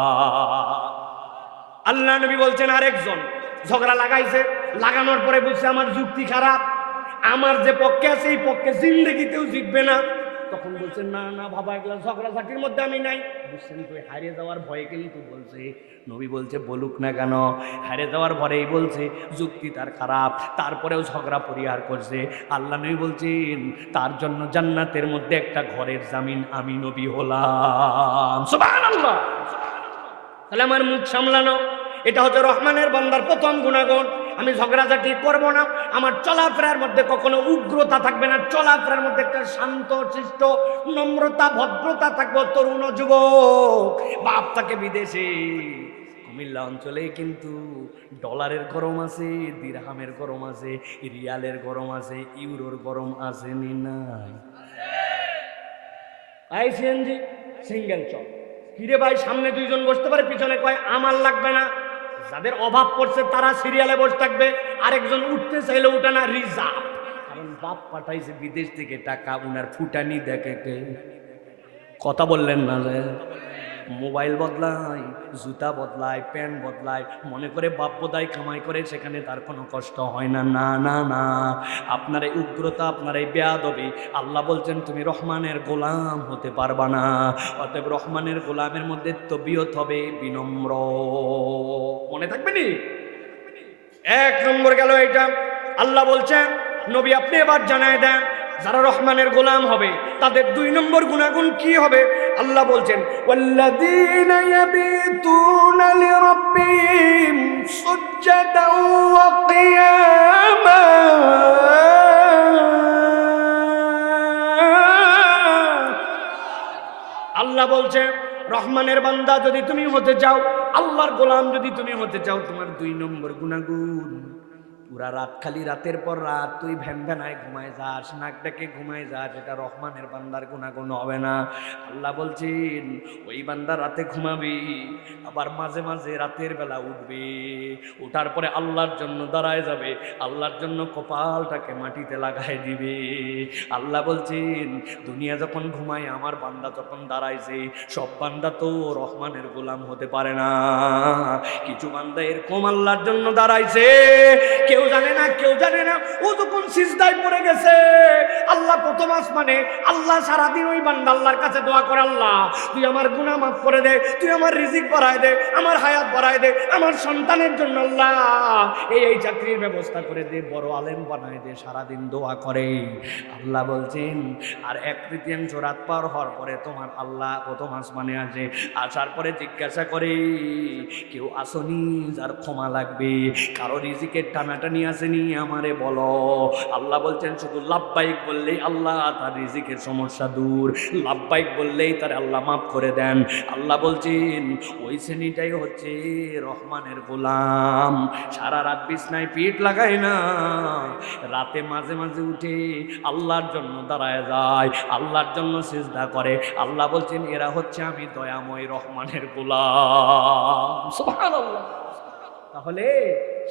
আল্লাহ নবী বলছেন আরেকজন ঝগড়া লাগাইছে, লাগানোর পরে বলছে আমার যুক্তি খারাপ, আমার যে পক্ষে আছে এই পক্ষে জিন্দেগিতেও জিতবে না, তখন বলছে না না বাবা, এগুলো ঝগড়াঝাটির মধ্যে আমি নাই। বুঝছেন তো, হারিয়ে যাওয়ার ভয়ে কিন্তু বলছে। নবী বলছে বলুক না কেন, হারিয়ে যাওয়ার ভরেই বলছে, যুক্তি তার খারাপ, তারপরেও ঝগড়া পরিহার করছে। আল্লাহ নবী বলছেন তার জন্য জান্নাতের মধ্যে একটা ঘরের জামিন আমি নবী হলাম। সুবহানাল্লাহ। তাহলে আমার মুখ সামলানো, এটা হচ্ছে রহমানের বান্দার প্রথম গুণাগুণ। আমি ঝগড়াঝাটি করব না, আমার চলাফেরার মধ্যে কখনো উগ্রতা থাকবে না, চলাফেরার মধ্যে একটা শান্ত শিষ্ট নম্রতা ভদ্রতা থাকবে। তরুণ যুবক, বাপ থাকে বিদেশে, কুমিল্লা অঞ্চলে কিন্তু ডলারের গরম আছে, দিরহামের গরম আছে, রিয়ালের গরম আছে, ইউরোর গরম আছে নি নাই? আইসিএনজি সিঙ্গেল চল, কিরে ভাই সামনে দুইজন বসতে পারে, পিছনে কয় আমার লাগবে না। যাদের অভাব পড়ছে তারা সিরিয়ালে বসে থাকবে, আরেকজন উঠতে চাইলে উঠে না, রিজার্ভ। কারণ বাপ পাঠাইছে বিদেশ থেকে টাকা, উনার ফুটানি দেখে কে। কথা বললেন না যে মোবাইল বদলায়, জুতা বদলায়, প্যান্ট বদলায়, মনে করে বাপ বোধহয় কামাই করে, সেখানে তার কোনো কষ্ট হয় না। না না না, আপনার এই উগ্রতা, আপনার এই বেয়াদবি, আল্লাহ বলছেন তুমি রহমানের গোলাম হতে পারবা না। অতএব রহমানের গোলামের মধ্যে তবিয়ত হবে বিনম্র। মনে থাকবে নি? এক নম্বর গেল এটা। আল্লাহ বলছেন নবী আপনি এবার জানায় দেন যারা রহমানের গোলাম হবে তাদের দুই নম্বর গুণাগুণ কি হবে। আল্লাহ বলছেন ওয়াল্লাযীনা ইয়াবিতুনা লিরাব্বিহিম সুজদান ওয়া কিয়ামা। আল্লাহ বলছেন রহমানের বান্দা যদি তুমি হতে চাও, আল্লাহর গোলাম যদি তুমি হতে চাও, তোমার দুই নম্বর গুণাগুণ, পুরা রাত খালি রাতের পর রাত তুই ভ্যান ভ্যানায় ঘুমায় যাস, নাক ডাকে ঘুমায় যাস, এটা রহমানের বান্দার গুণাগুণ হবে না। আল্লাহ বলছেন ওই বান্দা রাতে ঘুমাবি, আবার মাঝে মাঝে রাতের বেলা উঠবে, ওঠার পরে আল্লাহর জন্য দাঁড়ায় যাবে, আল্লাহর জন্য কপালটাকে মাটিতে লাগায় দিবে। আল্লাহ বলছেন দুনিয়া যখন ঘুমায়, আমার বান্দা যখন দাঁড়াইছে, সব বান্দা তো রহমানের গোলাম হতে পারে না। কিছু বান্দা এরকম আল্লাহর জন্য দাঁড়াইছে, কেউ জানে না, কেউ জানে না। ও যখন সিজদায় পড়ে গেছে, আল্লাহ প্রথম আসমানে, আল্লাহ সারাদিন ওই বান্দা আল্লাহর কাছে দোয়া করে, আল্লাহ তুই আমার গুনাহ মাফ করে দে, তুই আমার রিজিক বাড়ায় দে, আমার হায়াত বাড়ায় দে, আমার সন্তানের জন্য আল্লাহ এই চাকরির ব্যবস্থা করে দে, বড় আলেম বানায় দে। সারাদিন দোয়া করে। আল্লাহ বলছেন আর 1/3 রাত পার হওয়ার পরে তোমার আল্লাহ প্রথম আসমানে আসে, আসার পরে জিজ্ঞাসা করে কেউ আসনি যার ক্ষমা লাগবে, কারো রিজিকের টানাটানি আসেনি, আমারে বলো। আল্লাহ বলছেন শুধু লাব্বাইক বললেই আল্লাহ তার রিজিকের সমস্যা দূর, লাব্বাইক বললেই তার আল্লাহ মাফ করে দেন। আল্লাহ বলছেন ওই শ্রেণীটাই হচ্ছে রহমানের গোলাম। সারা রাত বিছনায় পিঠ লাগায় না, রাতে মাঝে মাঝে উঠে আল্লাহর জন্য দাঁড়ায় যায়, আল্লাহর জন্য সিজদা করে। আল্লাহ বলছেন এরা হচ্ছে আমি দয়াময় রহমানের গোলাম। সুবহানাল্লাহ। তাহলে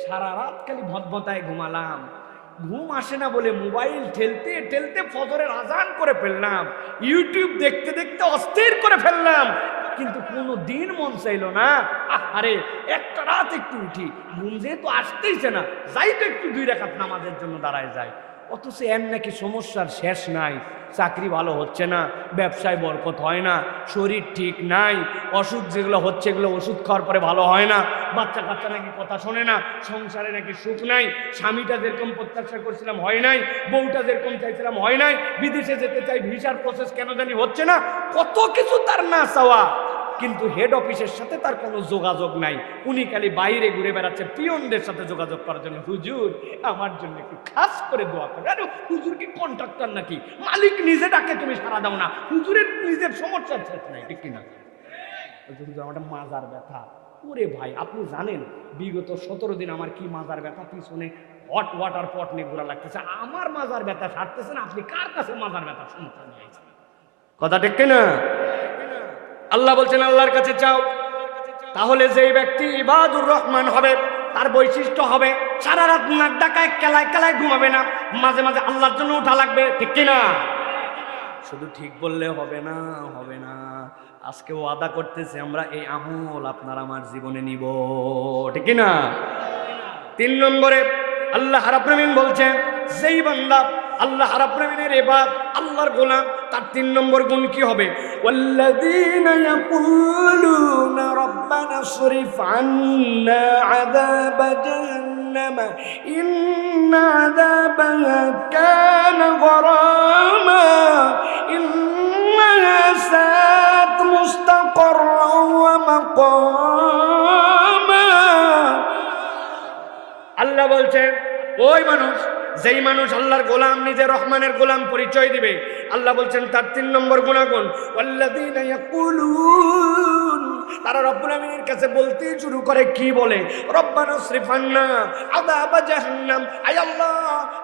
সারা রাত খালি ভদভদায় ঘুমালাম, ঘুম আসে না বলে মোবাইল ঠেলতে ঠেলতে ফজরের আজান করে ফেললাম, ইউটিউব দেখতে দেখতে অস্থির করে ফেললাম, কিন্তু কোনো দিন মন চাইলো না আরে একটা রাত একটু উঠি, ঘুম যেহেতু আসতেইছে না, যাই তো একটু 2 রাকাত নামাজের জন্য দাঁড়ায় যায়। অথচ এর নাকি সমস্যার শেষ নাই, চাকরি ভালো হচ্ছে না, ব্যবসায় বরকত হয় না, শরীর ঠিক নাই, অসুখ যেগুলো হচ্ছে এগুলো ওষুধ খাওয়ার পরে ভালো হয় না, বাচ্চা কাচ্চা নাকি কথা শোনে না, সংসারে নাকি সুখ নাই, স্বামীটা যেরকম প্রত্যাশা করছিলাম হয় নাই, বউটা যেরকম চাইছিলাম হয় নাই, বিদেশে যেতে চাই ভিসার প্রসেস কেন জানি হচ্ছে না, কত কিছু তার না চাওয়া, কিন্তু হেড অফিসের সাথে তার কোনো যোগাযোগ নাই। উনি খালি বাইরে ঘুরে বেড়াচ্ছে পিয়নদের সাথে যোগাযোগ করার জন্য, হুজুর আমার জন্য একটু খাস করে দোয়া করে। আরে হুজুর কি কন্ট্রাক্টর নাকি? মালিক নিজে ডাকে তুমি সাড়া দাও না, হুজুরের নিজের সমস্যার শেষ নাই, ঠিক কিনা? হুজুর আমার মাজার ব্যথা। ওরে ভাই আপনি জানেন বিগত 17 দিন আমার কি মাজার ব্যথা, পিছনে হট ওয়াটার পট নিয়ে ঘোরা লাগতেছে, আমার মাজার ব্যথা সারতেছে না, আপনি কার কাছে মাজার ব্যথা শুনতে নিয়েছেন? কথা ঠিক কিনা? আল্লাহ বলছেন আল্লাহর কাছে চাও, তাহলে যেই ব্যক্তি ইবাদুর রহমান হবে তার বৈশিষ্ট্য হবে সারা রাত নাক ডাকায় কেলায় কেলায় ঘুমাবে না, মাঝে মাঝে আল্লাহর জন্য উঠা লাগবে, ঠিক কিনা? শুধু ঠিক বললে হবে না, হবে না। আজকে ওয়াদা করতেছে আমরা এই আমল আপনার আমার জীবনে নিব, ঠিক কিনা? 3 নম্বরে আল্লাহ রাব্বুল আলামিন বলছেন যেই বান্দা আল্লাহ রাব্বুল আলামিনের ইবাদ, আল্লাহর গোলাম, তার 3 নম্বর গুণ কি হবে? ওয়াল্লাযীনা ইয়াকুলুনা রাব্বানা সরিফ আন্না আযাব জাহান্নাম ইন্না আযাবাহা কানা গরামা ইন্নাহা সাআত মুস্তাকাররাও ওয়া মাকামা। আল্লাহ বলছেন ওই মানুষ, যেই মানুষ আল্লাহর গোলাম, নিজে রহমানের গোলাম পরিচয় দিবে, আল্লাহ বলছেন তার 3 নম্বর গুণাগুণ ওয়াল্লাযীনা ইয়াকুলুন, তারা রব্বুল আমিনের কাছে বলতে শুরু করে, কি বলে? রব্বানা সরিফ আন্না আযাব জাহান্নাম, আয় আল্লাহ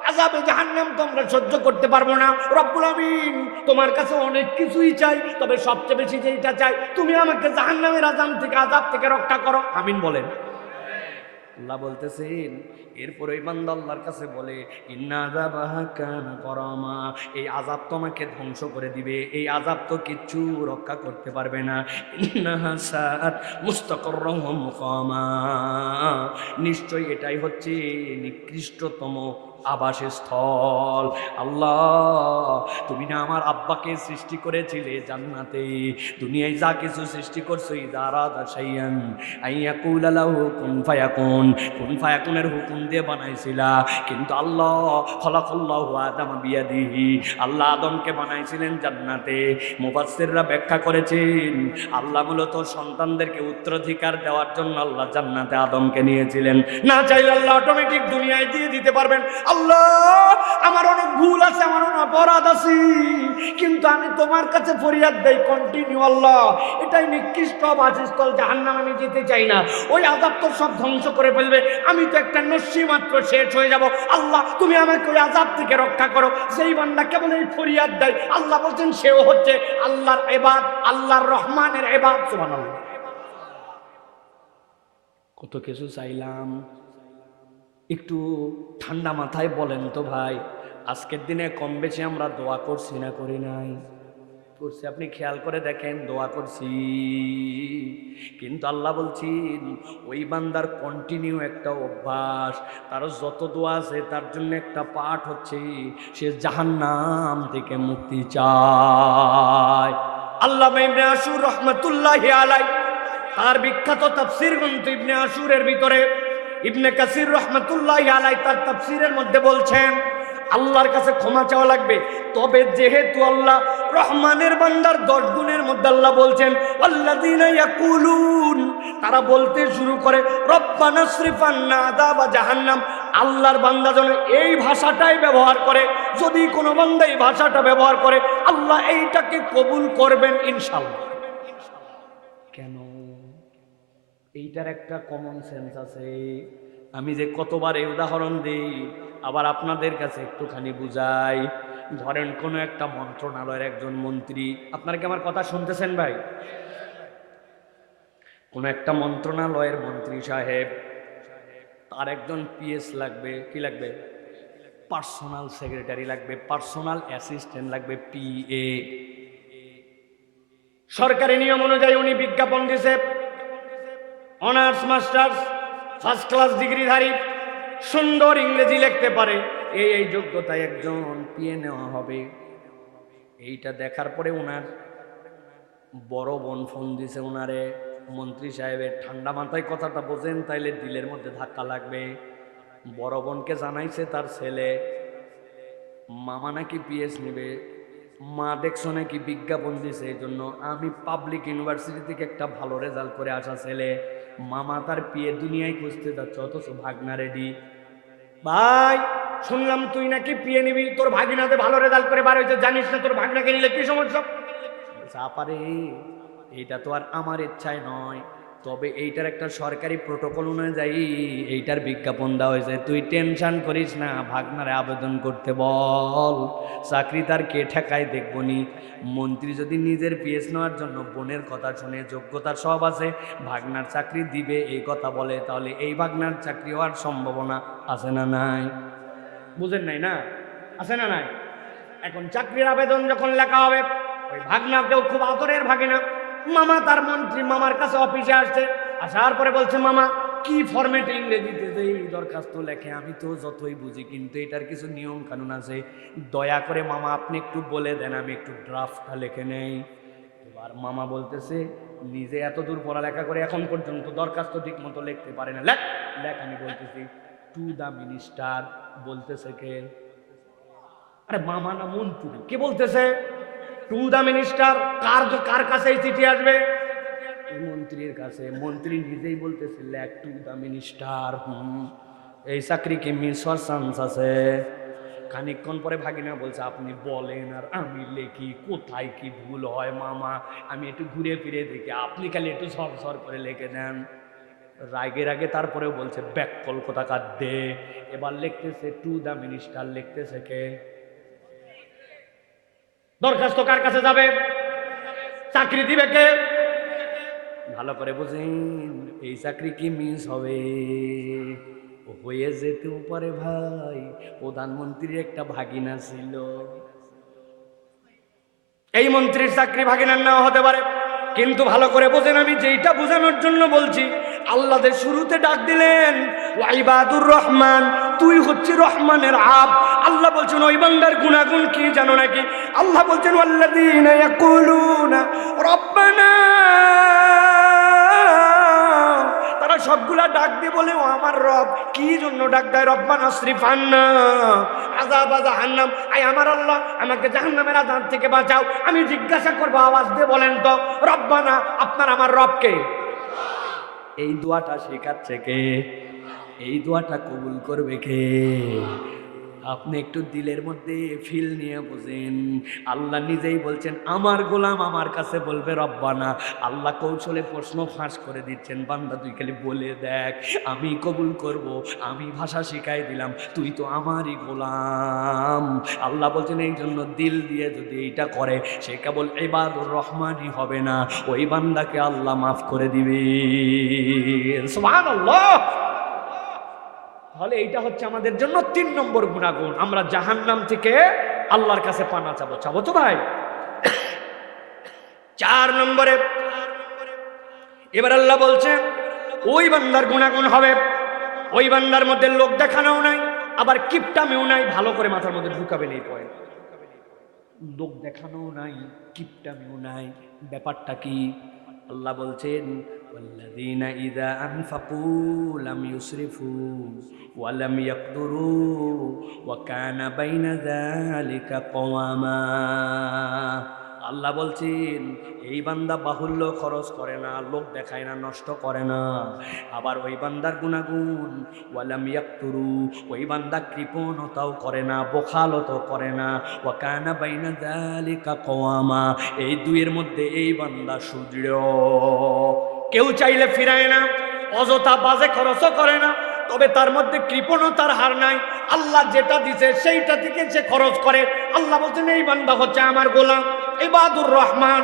আযাবে জাহান্নাম তো আমরা সহ্য করতে পারবো না। রব্বুল আমিন তোমার কাছে অনেক কিছুই চাই, তবে সবচেয়ে বেশি যেটা চাই তুমি আমাকে জাহান্নামের আযাব থেকে রক্ষা করো। আমিন বলেন। আল্লাহ বলতেছেন এরপর ওই বান্দা আল্লাহর কাছে বলে ইন্না আযাবাহা কানা গরামা, এই আযাব তোমাকে ধ্বংস করে দিবে, এই আযাব তো কিচ্ছু রক্ষা করতে পারবে না। ইন্নাহা সাআত মুস্তাকাররাও ওয়া মুকামা, নিশ্চয়ই এটাই হচ্ছে নিকৃষ্টতম আবাসস্থল। আল্লাহ তুমি না আমার আব্বাকে সৃষ্টি করেছিলে জান্নাতে, দুনিয়ায় যা কিছু সৃষ্টি করছো ইদারাদা শাইআন আইয়াকুলা লাহু কুন ফায়াকুন, কুন ফায়াকুনের হুকুম দিয়ে বানাইছিলা, কিন্তু আল্লাহ খলাকাল্লাহু আদামা বিয়াদিহি, আল্লাহ আদমকে বানাইছিলেন জান্নাতে। মুফাসসিররা ব্যাখ্যা করেছেন আল্লাহ মূলত সন্তানদেরকে উত্তরাধিকার দেওয়ার জন্য আল্লাহ জান্নাতে আদমকে নিয়েছিলেন, না চাইলে আল্লাহ অটোমেটিক দুনিয়ায় দিয়ে দিতে পারবেন। আল্লাহ আমার অনেক ভুল আছে, আমার অনেক অপরাধ আছে, কিন্তু আমি তোমার কাছে ফরিয়াদ দেই কন্টিনিউ। আল্লাহ এটাই নিকৃষ্ট বাসস্থল, জাহান্নামে আমি যেতে চাই না, ওই আযাব তো সব ধ্বংস করে ফেলবে, আমি তো একটা নস্যি মাত্র শেষ হয়ে যাব। আল্লাহ তুমি আমাকে ওই আযাব থেকে রক্ষা করো। সেই বান্দা কেবল এই ফরিয়াদ দেয়, আল্লাহ বলছেন সেও হচ্ছে আল্লাহর ইবাদ, আল্লাহর রহমানের ইবাদ। সুবহানাল্লাহ। কত কিছু চাইলাম, একটু ঠান্ডা মাথায় বলেন তো ভাই, আজকের দিনে কম বেশি আমরা দোয়া করছি না করি নাই? করছি। আপনি খেয়াল করে দেখেন, দোয়া করছি, কিন্তু আল্লাহ বলছেন ওই বান্দার কন্টিনিউ একটা অভ্যাস, তার যত দোয়া আছে তার জন্য একটা পাঠ হচ্ছে সে জাহান্নাম থেকে মুক্তি চায়। আল্লামা ইবনে আশুর রহমাতুল্লাহি আলাইহি তার বিখ্যাত তাফসীর গ্রন্থ ইবনে আশুরের ভিতরে ইবনে কাসির রহমাতুল্লাহি আলাইহি তার তাফসীরের মধ্যে বলছেন আল্লাহর কাছে ক্ষমা চাওয়া লাগবে, তবে যেহেতু আল্লাহ রহমানের বান্দার 10 গুণের মধ্যে আল্লাহ বলছেন আল্লাযীনা ইয়াকুলুন, তারা বলতে শুরু করে রব্বানা সরিফ আন্না আযাবা জাহান্নাম, আল্লাহর বান্দা যেন এই ভাষাটাই ব্যবহার করে, যদি কোনো বান্দা এই ভাষাটা ব্যবহার করে আল্লাহ এইটাকে কবুল করবেন ইনশাআল্লাহ। কেন? এইটার একটা কমন সেন্স আছে। আমি যে কতবার এই উদাহরণ দিই, আবার আপনাদের কাছে একটুখানি বুঝাই। ধরেন কোনো একটা মন্ত্রণালয়ের একজন মন্ত্রী, আপনারা কি আমার কথা শুনতেছেন ভাই? কোনো একটা মন্ত্রণালয়ের মন্ত্রী সাহেব, তার একজন পিএস লাগবে, কি লাগবে? পার্সোনাল সেক্রেটারি লাগবে, পার্সোনাল অ্যাসিস্ট্যান্ট লাগবে, পিএ। সরকারি নিয়ম অনুযায়ী উনি বিজ্ঞাপন দিছে, অনার্স মাস্টার্স ফার্স্ট ক্লাস ডিগ্রিধারী, সুন্দর ইংরেজি লিখতে পারে, এই যোগ্যতায় একজন পিএ নেওয়া হবে। এইটা দেখার পরে ওনার বড় বোন ফোন দিছে ওনারে, মন্ত্রী সাহেবের ঠান্ডা মাথায় কথাটা বোঝেন তাইলে দিলের মধ্যে ধাক্কা লাগবে। বড় বোনকে জানাইছে তার ছেলে মামা নাকি পিএস নেবে, মা দেখছো নাকি বিজ্ঞাপন দিছে, এই জন্য আমি পাবলিক ইউনিভার্সিটি থেকে একটা ভালো রেজাল্ট করে আসা ছেলে, মামা তার পিএ দুনিয়ায় খুঁজতে যাচ্ছে, অথচ ভাগনা রেডি। ভাই শুনলাম তুই নাকি পিএ নিবি, তোর ভাগিনাতে ভালো রেজাল্ট করে বার হয়েছে, জানিস না তোর ভাগনাকে নিলে কি সমস্যা? চাপারে এইটা তো আর আমার ইচ্ছায় নয়, তবে এইটার একটা সরকারি প্রোটোকল অনুযায়ী এইটার বিজ্ঞাপন দেওয়া হয়েছে, তুই টেনশন করিস না, ভাগনারে আবেদন করতে বল, চাকরি তার কে ঠেকায় দেখবনি। মন্ত্রী যদি নিজের পিএস নেওয়ার জন্য বোনের কথা শুনে, যোগ্যতা সব আছে, ভাগনার চাকরি দিবে এই কথা বলে, তাহলে এই ভাগনার চাকরি হওয়ার সম্ভাবনা আছে না নাই? বুঝেন নাই না? আছে না নাই? এখন চাকরির আবেদন যখন লেখা হবে, ওই ভাগনাকেও খুব আদরের ভাগিনা, মামা তার মন্ত্রী মামার কাছে অফিসে আসছে, আসার পরে বলছে মামা কি ফরম্যাটে ইংরেজিতে যে দরখাস্ত লেখে আমি তো যতই বুঝি, কিন্তু এটার কিছু নিয়ম কানুন আছে। দয়া করে মামা আপনি একটু বলে দেন, আমি একটু ড্রাফটটা লিখে নেই। এবার মামা বলতেছে, নিজে এত দূর পড়ালেখা করে এখন পর্যন্ত দরখাস্ত ঠিক মতো লিখতে পারে না, লেখ লেখ। আমি বলতেছি টু দ্য মিনিস্টার। বলতেছে কে? আরে মামা না মন্ত্রী। কে বলতেছে টু দ্য মিনিস্টার? কার কাছে এই চিঠি আসবে? মন্ত্রীর কাছে। মন্ত্রী নিজেই বলতেছে লেখ টু দ্য মিনিস্টার। এই চাকরি কি মিস হওয়ার চান্স আছে? খানিকক্ষণ পরে ভাগিনা বলছে আপনি বলেন আর আমি লেখি, কোথায় কি ভুল হয় মামা আমি একটু ঘুরে ফিরে দেখি, আপনি খালি একটু সর করে লিখে দেন। রাগে রাগে তারপরেও বলছে ব্যাককল কোথাকার দে। এবার লিখতেছে টু দ্য মিনিস্টার। লিখতেছে কে? দরখাস্ত কার কাছে যাবে? চাকরি দিবে কে? ভালো করে বুঝেন, এই চাকরি কি মিস হবে? হয়ে যেতেও পারে ভাই, প্রধানমন্ত্রীর একটা ভাগিনা ছিল। এই মন্ত্রীর চাকরি ভাগিনার নেওয়া হতে পারে, কিন্তু ভালো করে বোঝেন, আমি যেইটা বোঝানোর জন্য বলছি, আল্লাহ যে শুরুতে ডাক দিলেন ওয়াইবাদুর রহমান, তুই হচ্ছে রহমানের আব। আল্লাহ বলছেন ওই বান্দার গুনাগুন কি জানো নাকি? আল্লাহ বলছেন ওয়াল্লাযীনা ইয়াকুলুনা রব্বানা, তারা সবগুলা ডাক দিয়ে বলে ও আমার রব। কি জন্য ডাক দেয়? রব্বানা আসরিফান্না আযাব জাহান্নাম, আয় আমার আল্লাহ আমাকে জাহান্নামের আযাব থেকে বাঁচাও। আমি জিজ্ঞাসা করবো আওয়াজ দিয়ে বলেন তো রব্বানা, আপনার আমার রবকে? এই দোয়াটা শেখাচ্ছে কে? এই দোয়াটা কবুল করবে কে? আপনি একটু দিলের মধ্যে ফিল নিয়ে বোঝেন। আল্লাহ নিজেই বলছেন আমার গোলাম আমার কাছে বলবে রব্বানা। আল্লাহ কৌশলে প্রশ্ন ফাঁস করে দিচ্ছেন, বান্দা তুই খালি বলে দেখ, আমি কবুল করব, আমি ভাষা শিখাই দিলাম, তুই তো আমারই গোলাম। আল্লাহ বলছেন এই জন্য দিল দিয়ে যদি এইটা করে সে কেবল ইবাদুর রহমানই হবে না, ওই বান্দাকে আল্লাহ মাফ করে দিবে। সুবহানাল্লাহ। তাহলে এইটা হচ্ছে আমাদের জন্য 3 নম্বর গুনাহগুণ। আমরা জাহান্নাম থেকে আল্লাহর কাছে পানা চাবো তো ভাই। 4 নম্বরে এবার আল্লাহ বলছেন ওই বান্দার গুনাহগুণ হবে, ওই বান্দার মধ্যে লোক দেখানোও নাই, আবার কিপটামিও নাই। ভালো করে মাথার মধ্যে ঢুকাবেন এই পয়েন্ট। লোক দেখানোও নাই, কিপটামিও নাই। ব্যাপারটা কি? আল্লাহ বলছেন ওয়াল্লাযীনা ইযা আনফাকু লাম ইউসরিফু ওয়া লাম ইয়াকদুরু ওয়া কানা বাইনা যালিকা কওয়ামা। আল্লাহ বলছেন এই বান্দা বাহুল্য খরচ করে না, লোক দেখায় না, নষ্ট করে না। আবার ওই বান্দার গুনাহগুণ ওয়ালাম ইয়াকতুরু, ওই বান্দা কৃপণতাও করে না, বখালতও করে না। ওয়া কানা বাইনা যালিকা কওয়ামা, এই দুইয়ের মধ্যে এই বান্দা সুদৃঢ়। কেউ চাইলে ফিরায় না, অযথা বাজে খরচও করে না, তবে তার মধ্যে কৃপণতার হার নাই। আল্লাহ যেটা দিছে সেইটা থেকে সে খরচ করে। আল্লাহ বলছেন এই বান্দা হচ্ছে আমার গোলাম, ইবাদুর রহমান।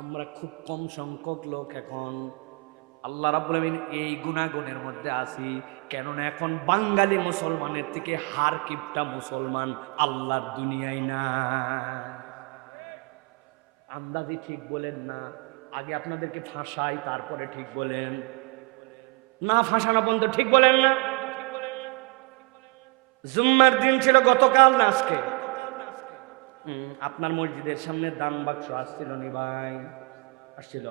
আমরা খুব কম সংখ্যক লোক এখন আল্লাহ রাব্বুল আমিন এই গুনাহগুণের মধ্যে আছি। কেননা এখন বাঙালি মুসলমানের থেকে হার কিপটা মুসলমান আল্লাহর দুনিয়ায় না। আন্দাজি ঠিক বলেন না, আগে আপনাদেরকে ফাঁসাই তারপরে ঠিক বলেন, না ফাঁসানো পর্যন্ত ঠিক বলেন না। জুম্মার দিন ছিল গতকাল না আজকে? আপনার মসজিদের সামনে দান বাক্স আসছিল নি ভাই? আসছিল,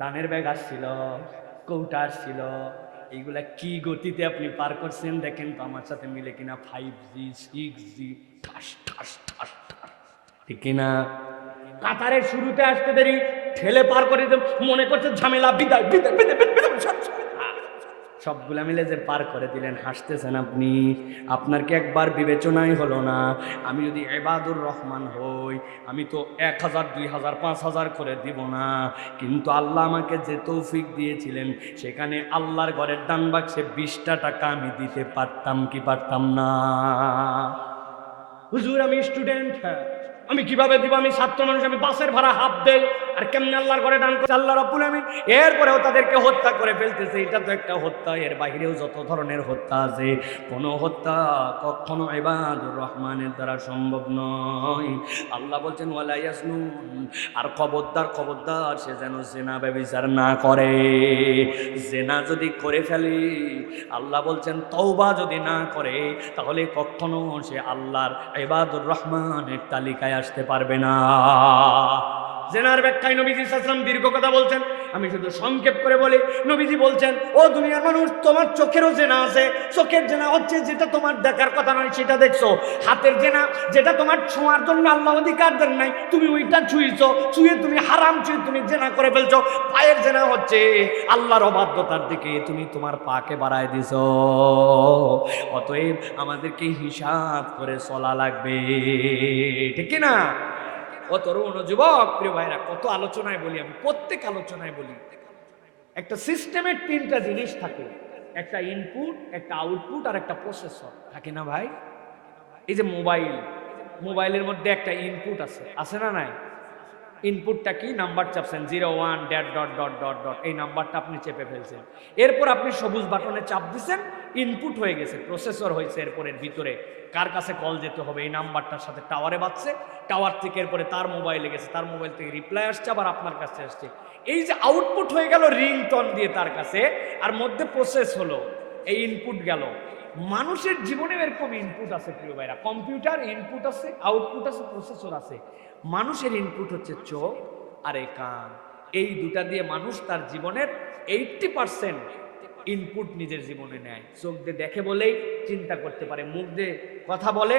দানের ব্যাগ আসছিল, কৌটা আসছিল। এইগুলা কি গতিতে আপনি পার করছেন দেখেন তো আমার সাথে মিলে কিনা। 5G 6G ঠাস ঠাস ঠাস ঠাস, ঠিক কিনা? কাতারের শুরুতে আসতে দেরি, ঠেলে পার করে মনে করছে ঝামেলা, বিদায় বিদায় বিদায় বিদায়, সবগুলা মিলে যে পার করে দিলেন। হাসতেছেন আপনি, আপনার কি একবার বিবেচনাই হলো না? আমি যদি ইবাদুর রহমান হই আমি তো 1000 2000 5000 করে দিব না, কিন্তু আল্লাহ আমাকে যে তৌফিক দিয়েছিলেন সেখানে আল্লাহর ঘরের দান বাক্সে 20টা টাকা আমি দিতে পারতাম কি পারতাম না? হুজুর আমি স্টুডেন্ট, আমি কিভাবে দিব? আমি ছাত্র মানুষ, আমি বাসের ভাড়া হাফ দেই। আর কেমনে আল্লাহর ঘরে দান করছে আল্লাহ রাব্বুল আলামিন। এরপরেও তাদেরকে হত্যা করে ফেলতেছে। এটা তো একটা হত্যা, এর বাইরেও যত ধরনের হত্যা আছে, কোনো হত্যা কখনো ইবাদুর রহমানের দ্বারা সম্ভব নয়। আল্লাহ বলছেন ওয়ালা ইয়াজনুন, আর খবরদার খবরদার সে যেন জিনা ব্যভিচার না করে। জিনা যদি করে ফেলে, আল্লাহ বলছেন তওবা যদি না করে, তাহলে কখনো সে আল্লাহর ইবাদুর রহমানের তালিকায় আসতে পারবে না। জেনার ব্যাখ্যায় নবীজি সাল্লাল্লাহু আলাইহি ওয়াসাল্লাম দীর্ঘ কথা বলছেন, আমি শুধু সংক্ষেপ করে বলি। নবীজি বলছেন, ও দুনিয়ার মানুষ, তোমার চোখেরও জেনা আছে। চোখের জেনা হচ্ছে যেটা তোমার দেখার কথা নয় সেটা দেখছো। হাতের জেনা যেটা তোমার ছোঁয়ার জন্য আল্লাহ অধিকার দেন নাই, তুমি ওইটা ছুঁয়েছো, ছুঁয়ে তুমি হারাম ছুঁয়ে তুমি জেনা করে ফেলছো। পায়ের জেনা হচ্ছে আল্লাহর অবাধ্যতার দিকে তুমি তোমার পাকে বাড়ায় দিছো। অতএব আমাদেরকে হিসাব করে চলা লাগবে, ঠিক না? ও তরুণ যুবক প্রিয় ভাইরা, কত আলোচনায় বলি আমি, প্রত্যেক আলোচনায় বলি, একটা সিস্টেমের তিনটা জিনিস থাকে, একটা ইনপুট, একটা আউটপুট আর একটা প্রসেসর থাকে না ভাই? এই যে মোবাইলের মধ্যে একটা ইনপুট আছে, আছে না নাই? ইনপুটটা কি? নাম্বার চাপছেন 01 dot dot dot dot dot, এই নাম্বারটা আপনি চেপে ফেলছেন। এরপর আপনি সবুজ বাটনে চাপ দিচ্ছেন, ইনপুট হয়ে গেছে, প্রসেসর হয়েছে। এরপরের ভিতরে কার কাছে কল যেতে হবে এই নাম্বারটার সাথে টাওয়ারে বাজছে, টাওয়ার থেকে এরপরে তার মোবাইলে গেছে, তার মোবাইল থেকে রিপ্লাই আসছে, আবার আপনার কাছে আসছে। এই যে আউটপুট হয়ে গেল রিংটোন দিয়ে তার কাছে, আর মধ্যে প্রসেস হলো, এই ইনপুট গেল। মানুষের জীবনে এরকম ইনপুট আছে প্রিয় ভাইরা। কম্পিউটার ইনপুট আছে, আউটপুট আছে, প্রসেসর আছে। মানুষের ইনপুট হচ্ছে চোখ আর এই কান। এই দুটা দিয়ে মানুষ তার জীবনের 80% ইনপুট নিজের জীবনে নেয়। চোখ দিয়ে দেখে বলেই চিন্তা করতে পারে, মুখ দিয়ে কথা বলে,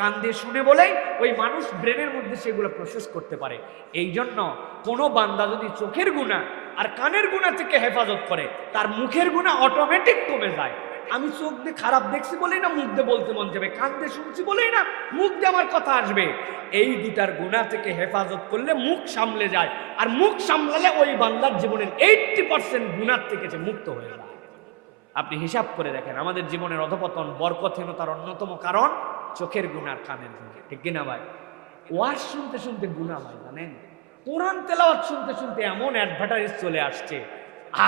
কান দিয়ে শুনে বলেই ওই মানুষ ব্রেনের মধ্যে সেগুলো প্রসেস করতে পারে। এই জন্য কোনো বান্দা যদি চোখের গুনাহ আর কানের গুনাহ থেকে হেফাজত করে, তার মুখের গুনাহ অটোমেটিক কমে যায়। আমি চোখ দিয়ে খারাপ দেখছি বলেই না মুখ দিয়ে বলতে মন যাবে, কান দিয়ে শুনছি বলেই না মুখ দিয়ে আমার কথা আসবে। এই দুটার গুনাহ থেকে হেফাজত করলে মুখ সামলে যায়, আর মুখ সামলালে ওই বান্দার জীবনের 80% গুনাহ থেকে সে মুক্ত হয়ে যায়। আপনি হিসাব করে দেখেন, আমাদের জীবনের অধপতন, বরকতহীনতার অন্যতম কারণ চোখের গুনাহ আর কানের গুনাহ, ঠিক কিনা ভাই? ওয়াজ শুনতে শুনতে গুনাহ হয় জানেন, কোরআন তেলাওয়াত শুনতে শুনতে এমন অ্যাডভার্টাইজ চলে আসছে,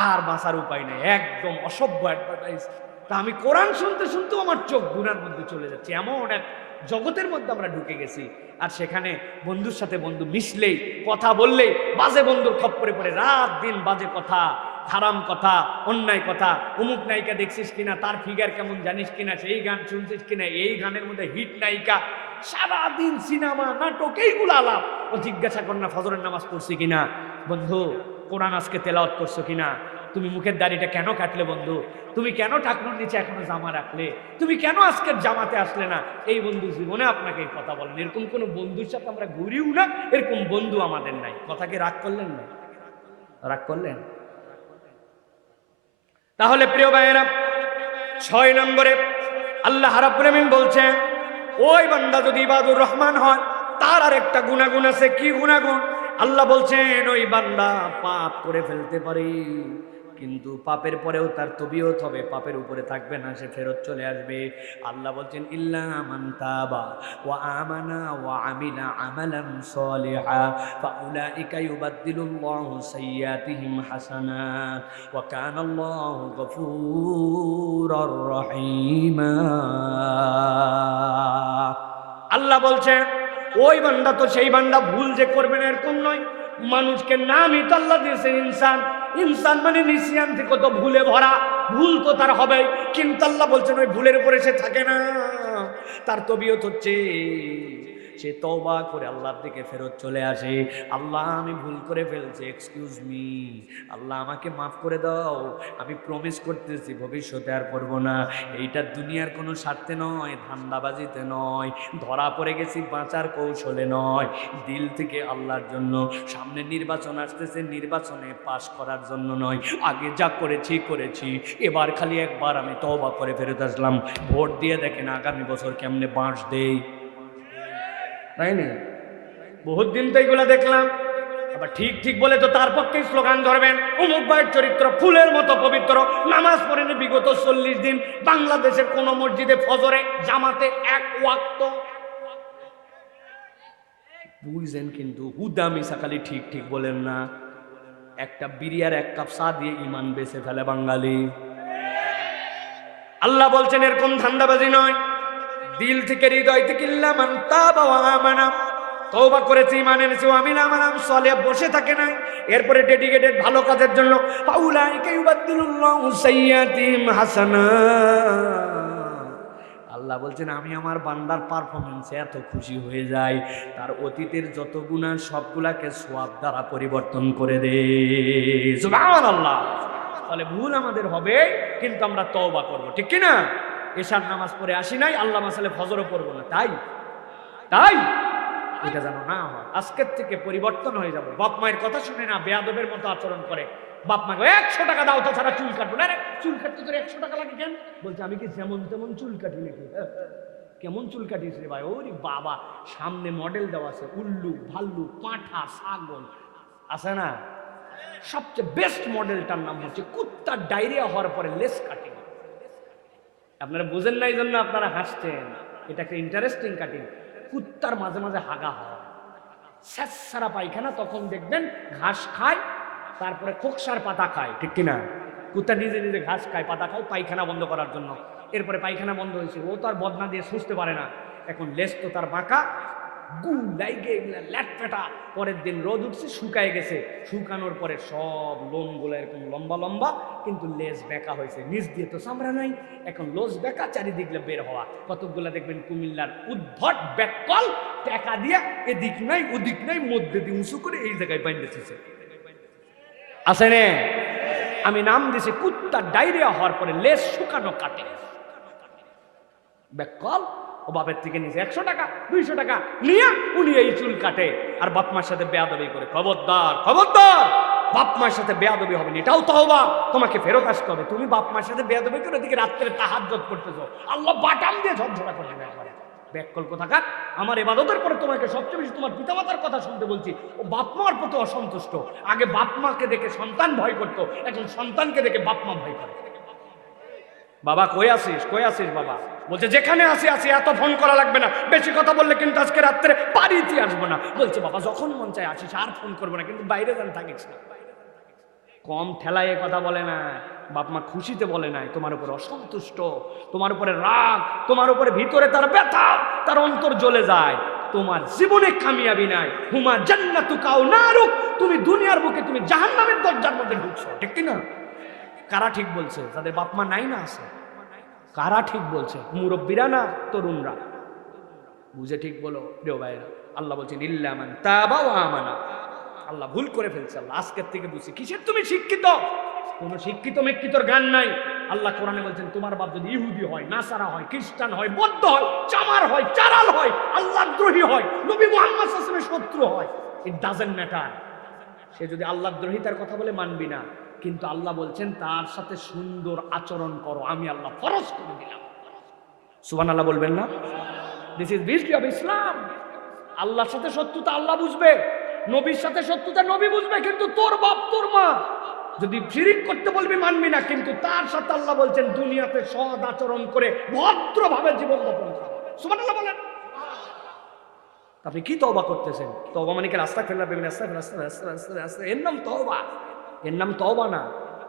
আর বাঁচার উপায় নেই, একদম অসভ্য অ্যাডভার্টাইজ। তা আমি কোরআন শুনতে শুনতেও আমার চোখ গুনার মধ্যে চলে যাচ্ছে, এমন এক জগতের মধ্যে আমরা ঢুকে গেছি। আর সেখানে বন্ধুর সাথে বন্ধু মিশলেই, কথা বললেই বাজে বন্ধুর খপ্পরে পড়ে রাত দিন বাজে কথা, হারাম কথা, অন্যায় কথা। অমুক নায়িকা দেখছিস কিনা, তার ফিগার কেমন জানিস কিনা, সেই গান শুনছিস কিনা, এই গানের মধ্যে হিট নায়িকা, সারাদিন সিনেমা নাটক এইগুলো আলাপ। ও জিজ্ঞাসা কর না ফজরের নামাজ পড়ছি কিনা, বন্ধু কোরআন আজকে তেলাওয়াত করছো কিনা, তুমি মুখের দাড়িটা কেন কাটলে বন্ধু, তুমি কেন ঠাকুরের নিচে এখনো জামা রাখলে, তুমি কেন আজকের জামাতে আসলে না। এই বন্ধু জীবনে আপনাকে এই কথা বলেন, এরকম কোনো বন্ধুর সাথে আমরা ঘুরিও না, এরকম বন্ধু আমাদের নাই। কথাকে রাগ করলেন না? রাগ করলেন? তাহলে প্রিয় ভাইয়েরা, 6 নম্বরে আল্লাহ রাব্বুল আমিন বলছেন, ওই বান্দা যদি ইবাদুর রহমান হয়, তার আর একটা গুনাহগুণ আছে। কি গুনাহগুণ? আল্লাহ বলছেন ওই বান্দা পাপ করে ফেলতে পারে, কিন্তু পাপের পরেও তার তবিয়ত হবে, পাপের উপরে থাকবে না, সে ফেরত চলে আসবে। আল্লাহ বলছেন ইল্লা মান তাবা ওয়া আমানা ওয়া আমিলা আমালান সালিহা ফাউলাইকা ইউবাদদিলুল্লাহু সাইয়্যাতিহিম হাসানাত ওয়া কানাল্লাহু গফুরুর রহিমা। আল্লাহ বলছেন ওই বান্দা তো সেই বান্দা ভুল যে করবে না এরকম নয়। মানুষকে নামই তো আল্লাহ দিয়েছেন ইনসান। ইনসান মানে নিসিয়ান থেকে তো ভুলে ভরা, ভুল তো তার হবে, কিন্তু আল্লাহ বলছেন ওই ভুলের উপরে সে থাকে না। তার তবিয়ত হচ্ছে সে তওবা করে আল্লাহর দিকে ফেরত চলে আসে। আল্লাহ আমি ভুল করে ফেলছি, এক্সকিউজ মি, আল্লাহ আমাকে মাফ করে দাও, আমি প্রমিস করতেছি ভবিষ্যতে আর করবো না। এইটা দুনিয়ার কোনো স্বার্থে নয়, ধান্দাবাজিতে নয়, ধরা পড়ে গেছি বাঁচার কৌশলে নয়, দিল থেকে আল্লাহর জন্য। সামনে নির্বাচন আসতেছে, নির্বাচনে পাশ করার জন্য নয়, আগে যা করেছি করেছি, এবার খালি একবার আমি তওবা করে ফেরত আসলাম। ভোট দিয়ে দেখেন আগামী বছর কেমনে বাঁশ দেই, তাই না? বহুত দিন তো এগুলা দেখলাম। আবার ঠিক ঠিক বলে তো তার পক্ষে স্লোগান ধরবেন, অমুক ভাইয়ের চরিত্র ফুলের মতো পবিত্র, নামাজ পড়েনি বিগত 40 দিন, বাংলাদেশের কোন মসজিদে ফজরে জামাতে এক ওয়াক্ত। বুঝছেন কিন্তু হুদা মিশা খালি ঠিক ঠিক বলেন না। একটা বিড়ি আর এক কাপ চা দিয়ে ইমান বেঁচে ফেলে বাঙালি। আল্লাহ বলছেন এরকম ধান্দাবাজি নয়, দিল থেকে হৃদয় থেকে মান তাবা ওয়া আমানা, তওবা করেছে, ঈমান এনেছে, ওয়া আমিলা আমালান সালিহা, বসে থাকে না, এরপরে ডেডিকেটেড ভালো কাজের জন্য, ফাউলাইকা ইউবাদদিলুল্লাহু সাইয়্যাতিহিম হাসানাত। আল্লাহ বলছেন আমি আমার বান্দার পারফরমেন্সে এত খুশি হয়ে যাই, তার অতীতের যত গুনাহ সবগুলাকে সওয়াব দ্বারা পরিবর্তন করে দে। সুবহানাল্লাহ। তাহলে ভুল আমাদের হবে, কিন্তু আমরা তওবা করব, ঠিক কি না? এশার নামাজ পড়ে আসি নাই, আল্লাহ মাসালে ফজরও পড়বো না, তাই তাই এটা যেন না হয়। আজকের থেকে পরিবর্তন হয়ে যাবে। বাপ মায়ের কথা শুনে না বেয়াদবের মতো আচরণ করে, বাপ মাকে 100 টাকা দাও তাছাড়া চুল কাটবো না। চুল কাটতে তোর 100 টাকা লাগে কেন? বলছে আমি কি যেমন তেমন চুল কাটি নাকি? কেমন চুল কাটিস রে ভাই? ওরে বাবা, সামনে মডেল দেওয়া আছে, উল্লু, ভাল্লু, পাঁঠা, ছাগল আছে না? সবচেয়ে বেস্ট মডেলটার নাম হচ্ছে কুত্তার ডায়রিয়া হওয়ার পরে লেস কাটিং। আপনারা বুঝেন না, এই জন্য আপনারা হাসছেন। এটা একটা ইন্টারেস্টিং কাটিং। কুত্তার মাঝে মাঝে হাগা হয়, স্যাঁতসারা পায়খানা, তখন দেখবেন ঘাস খায়, তারপরে খোকসার পাতা খায়, ঠিক কিনা? কুত্তা নিজে নিজে ঘাস খায়, পাতা খায় পায়খানা বন্ধ করার জন্য। এরপরে পায়খানা বন্ধ হয়েছে, ও তো আর বদনা দিয়ে সুস্থতে পারে না, এখন লেজ তো তার বাঁকা, গু লাইগে ল্যাট পেটা। পরের দিন রোদ উঠছে, শুকায় গেছে, শুকানোর পরে সব লোমগুলো এরকম লম্বা লম্বা, কিন্তু লেজ বেঁকা হয়েছে, নিচ দিয়ে তো চামড়া নাই, এখন লোজ বেঁকা, চারিদিক বের হওয়া। কতকগুলা দেখবেন কুমিল্লার উদ্ভট ব্যাককল টাকা দিয়া এদিক নাই ওদিক নাই, মধ্যে দিয়ে উঁচু করে এই জায়গায় বাইন্দেছে, আছে নে? আমি নাম দিছি কুত্তার ডায়রিয়া হওয়ার পরে লেজ শুকানো কাটে। ব্যাককল ও বাপের থেকে নিচে 100 টাকা 200 টাকা নিয়ে উনি এই চুল কাটে, আর বাপ মার সাথে বেয়াদবি করে। খবরদার খবরদার, বাপ মার সাথে বেয়াদবি হবে না, এটাও তওবা, তোমাকে ফেরত আসতে হবে। তুমি বাপ মার সাথে বেয়াদবি করে ওদিকে রাত্রে তাহাজ্জুদ করতেছো, আল্লাহ বাটাম দিয়ে ঝরঝরা করে দেবে একবারে। ব্যাককল কোথাকার! আমার ইবাদতের পরে তোমাকে সবচেয়ে বেশি তোমার পিতামাতার কথা শুনতে বলছি। ও বাপ মার প্রতি অসন্তুষ্ট। আগে বাপ মাকে দেখে সন্তান ভয় করতো, এখন সন্তানকে দেখে বাপ মা ভয় করে। বাবা কই আসিস, কই আসিস বাবা? বলছে যেখানে আসি আসি, এত ফোন করা লাগবে না, বেশি কথা বললে কিন্তু আজকে রাত্রে বাড়িতে আসবো না। বলছে বাবা যখন মন চায় আসিস, আর ফোন করবো না, কিন্তু বাইরে যান থাকিস না। কম ঠেলায় কথা বলে না, বাপ মা খুশিতে বলে নাই, তোমার উপরে অসন্তুষ্ট, তোমার উপরে রাগ, তোমার উপরে ভিতরে তার ব্যথা, তার অন্তর জ্বলে যায়। তোমার জীবনে কামিয়াবি নাই, হুমা জান্নাতুকা আও নারুক, তুমি দুনিয়ার বুকে তুমি জাহান্নামের দরজার মধ্যে ঢুকছো, ঠিক কি না? কারা ঠিক বলছে? যাদের বাপ মা নাই না আছে। কারা ঠিক বলছে? মুরব্বীরা না তরুণরা? বুঝে ঠিক বলো প্রিয় ভাইরা। আল্লাহ বলছেন ইল্লা মান তাবা ওয়া আমানা। আল্লাহ ভুল করে ফেলছে। আল্লাহ আজকের থেকে বুঝছি কিসের তুমি শিক্ষিত? কোন শিক্ষিত মেক্ষিতর গান নাই। আল্লাহ কোরআনে বলছেন তোমার বাপ যদি ইহুদি হয়, নাসারা হয়, খ্রিস্টান হয়, বৌদ্ধ হয়, চামার হয়, চারাল হয়, আল্লাহর দ্রোহী হয়, নবী মুহাম্মদ সাল্লাল্লাহু আলাইহি ওয়াসাল্লামের শত্রু হয়, ইট ডাজন্ট ম্যাটার। সে যদি আল্লাহর দ্রোহিতার কথা বলে মানবি না, কিন্তু আল্লাহ বলছেন তার সাথে সুন্দর আচরণ করো, আমি আল্লাহ ফরজ করে দিলাম। সুবহানাল্লাহ বলবেন না? This is beauty of Islam. আল্লাহর সাথে শত্রুতা আল্লাহ বুঝবে, নবীর সাথে শত্রুতা নবী বুঝবে, কিন্তু তোর বাপ তোর মা যদি শিরিক করতে বলবি মানবি না, কিন্তু তার সাথে আল্লাহ বলছেন দুনিয়াতে সৎ আচরণ করে ভদ্রভাবে জীবন যাপন করো। সুবহানাল্লাহ বলেন। আপনি কি তওবা করতেছেন? তওবা মানে কি রাস্তা ফেলা বেবেন? রাস্তা এর নাম তওবা? এর নাম তওবা না।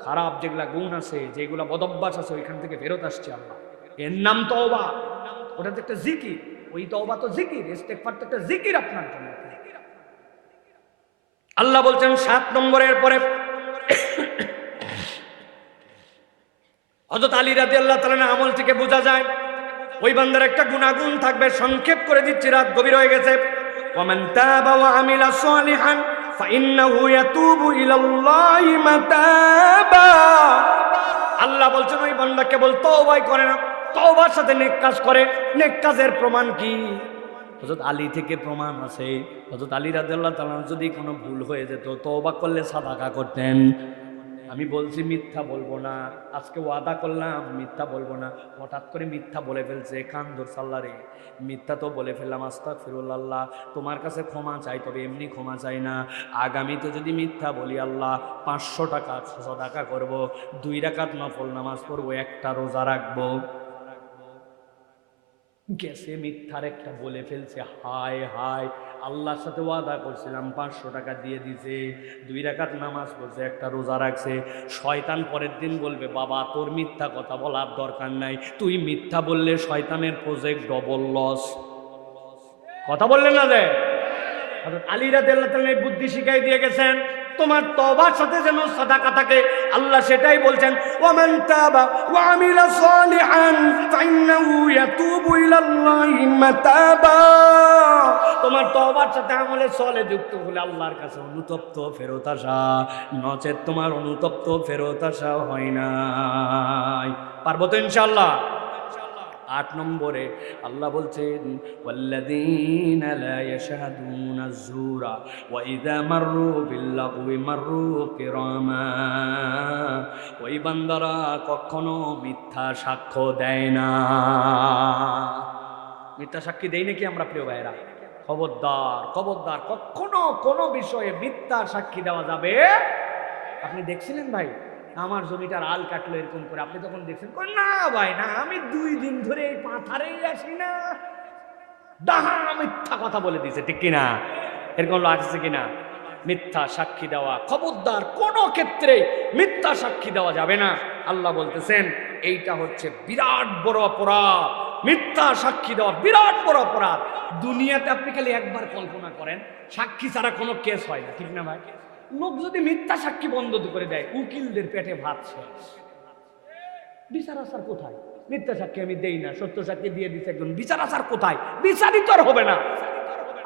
খারাপ যেগুলা গুণ আছে, যেগুলা বদভ্যাস আছে, ওইখান থেকে ফেরত আসছে আল্লাহ, এর নাম তওবা। ওটা তো একটা জিকির, ওই তওবা তো জিকির, ইস্তেগফার তো একটা জিকির আপনার জন্য। আল্লাহ বলছেন 7 নম্বরের পরে হযরত আলী রাদিয়াল্লাহু তাআলা আমল থেকে বোঝা যায় ওই বান্দার একটা গুনাহগুণ থাকবে। সংক্ষেপ করে দিচ্ছি, রাত গভীর হয়ে গেছে। ওয়ামান তাবা ওয়া আমিলা সালিহান ফাইন্নাহু ইয়াতুবু ইলাল্লাহি মাতাবা। আল্লাহ বলছেন ওই বান্দা কেবল তওবাই করে না, তওবার সাথে নেক কাজ করে। নেক কাজের প্রমাণ কি? হযরত আলী থেকে প্রমাণ আছে। হযরত আলী রাদিয়াল্লাহু তাআলা যদি কোনো ভুল হয়ে যেত, তওবা করলে সাদাকা করতেন। আমি বলছি মিথ্যা বলবো না, আজকে ওয়াদা করলাম মিথ্যা বলবো না। হঠাৎ করে মিথ্যা বলে ফেলছে, কান ধরছে আল্লাহ রে, মিথ্যা তো বলে ফেললাম, আস্তাগফিরুল্লাহ, তোমার কাছে ক্ষমা চাই, তবে এমনি ক্ষমা চাই না। আগামীতে যদি মিথ্যা বলি আল্লাহ 500 টাকা সাদাকা করব, 2 রাকাত নফল নামাজ পড়বো, 1টা রোজা রাখবো। গেছে মিথ্যার একটা বলে ফেলছে, হায় হায় আল্লাহর সাথে ওয়াদা করছিলাম 500 টাকা দিয়ে দিছে, 2 রাকাত নামাজ পড়ছে, একটা রোজা রাখছে। শয়তান পরের দিন বলবে, বাবা তোর মিথ্যা কথা বলার দরকার নাই, তুই মিথ্যা বললে শয়তানের প্রজেক্ট ডবল লস। কথা বললেন না যে হযরত আলী রাদিয়াল্লাহু তাআলা এই বুদ্ধি শিখাই দিয়ে গেছেন, তোমার তওবার সাথে যেন সাদাকা থাকে। আল্লাহ সেটাই বলছেন, ওয়ামান তাবা ওয়া আমিলা সালিহান ফাইন্নাহু ইয়াতুবু ইলাল্লাহি মাতাবা। তোমার তওবার সাথে আমলে সালেহ যুক্ত হলে আল্লাহর কাছে অনুতপ্ত ফেরত আসা, নচেত তোমার অনুতপ্ত ফেরত আসা হয় না। পারবো তো ইনশাআল্লাহ। 8 নম্বরে আল্লাহ বলছেন, ওয়াল্লাযীনা লা ইয়াশহাদুনা আয-যুরা ওয়া ইযা মাররু বিল-লাগwi মাররু কিরামা। ওই বান্দারা কখনো মিথ্যা সাক্ষ্য দেয় না। মিথ্যা সাক্ষী দেই নাকি আমরা প্রিয় ভাইরা? খবরদার খবরদার, কখনো কোনো বিষয়ে মিথ্যা সাক্ষী দেওয়া যাবে। আপনি দেখছিলেন ভাই আমার জমিটার আল কাটলো এরকম করে, আপনি তখন দেখছেন না ভাই না, আমি 2 দিন ধরে এই পাথারেই আসি না, ডাহা মিথ্যা কথা বলে দিয়েছে, ঠিক কিনা? এরকম লাগছে কিনা? মিথ্যা সাক্ষী দেওয়া খবরদার, কোন ক্ষেত্রে মিথ্যা সাক্ষী দেওয়া যাবে না। আল্লাহ বলতেছেন এইটা হচ্ছে বিরাট বড় অপরাধ। মিথ্যা সাক্ষী দেওয়া বিরাট বড় অপরাধ। দুনিয়াতে আপনি খালি একবার কল্পনা করেন, সাক্ষী ছাড়া কোনো কেস হয় না, ঠিক না ভাই? লোক যদি মিথ্যা সাক্ষী বন্ধ করে দেয়, উকিলদের পেটে ভাত শেষ। বিচার আচার কোথায়? মিথ্যা সাক্ষী আমি দেই না, সত্য সাক্ষী দিয়ে দিচ্ছে একজন, বিচার আচার কোথায়? বিচারিত আর হবে না,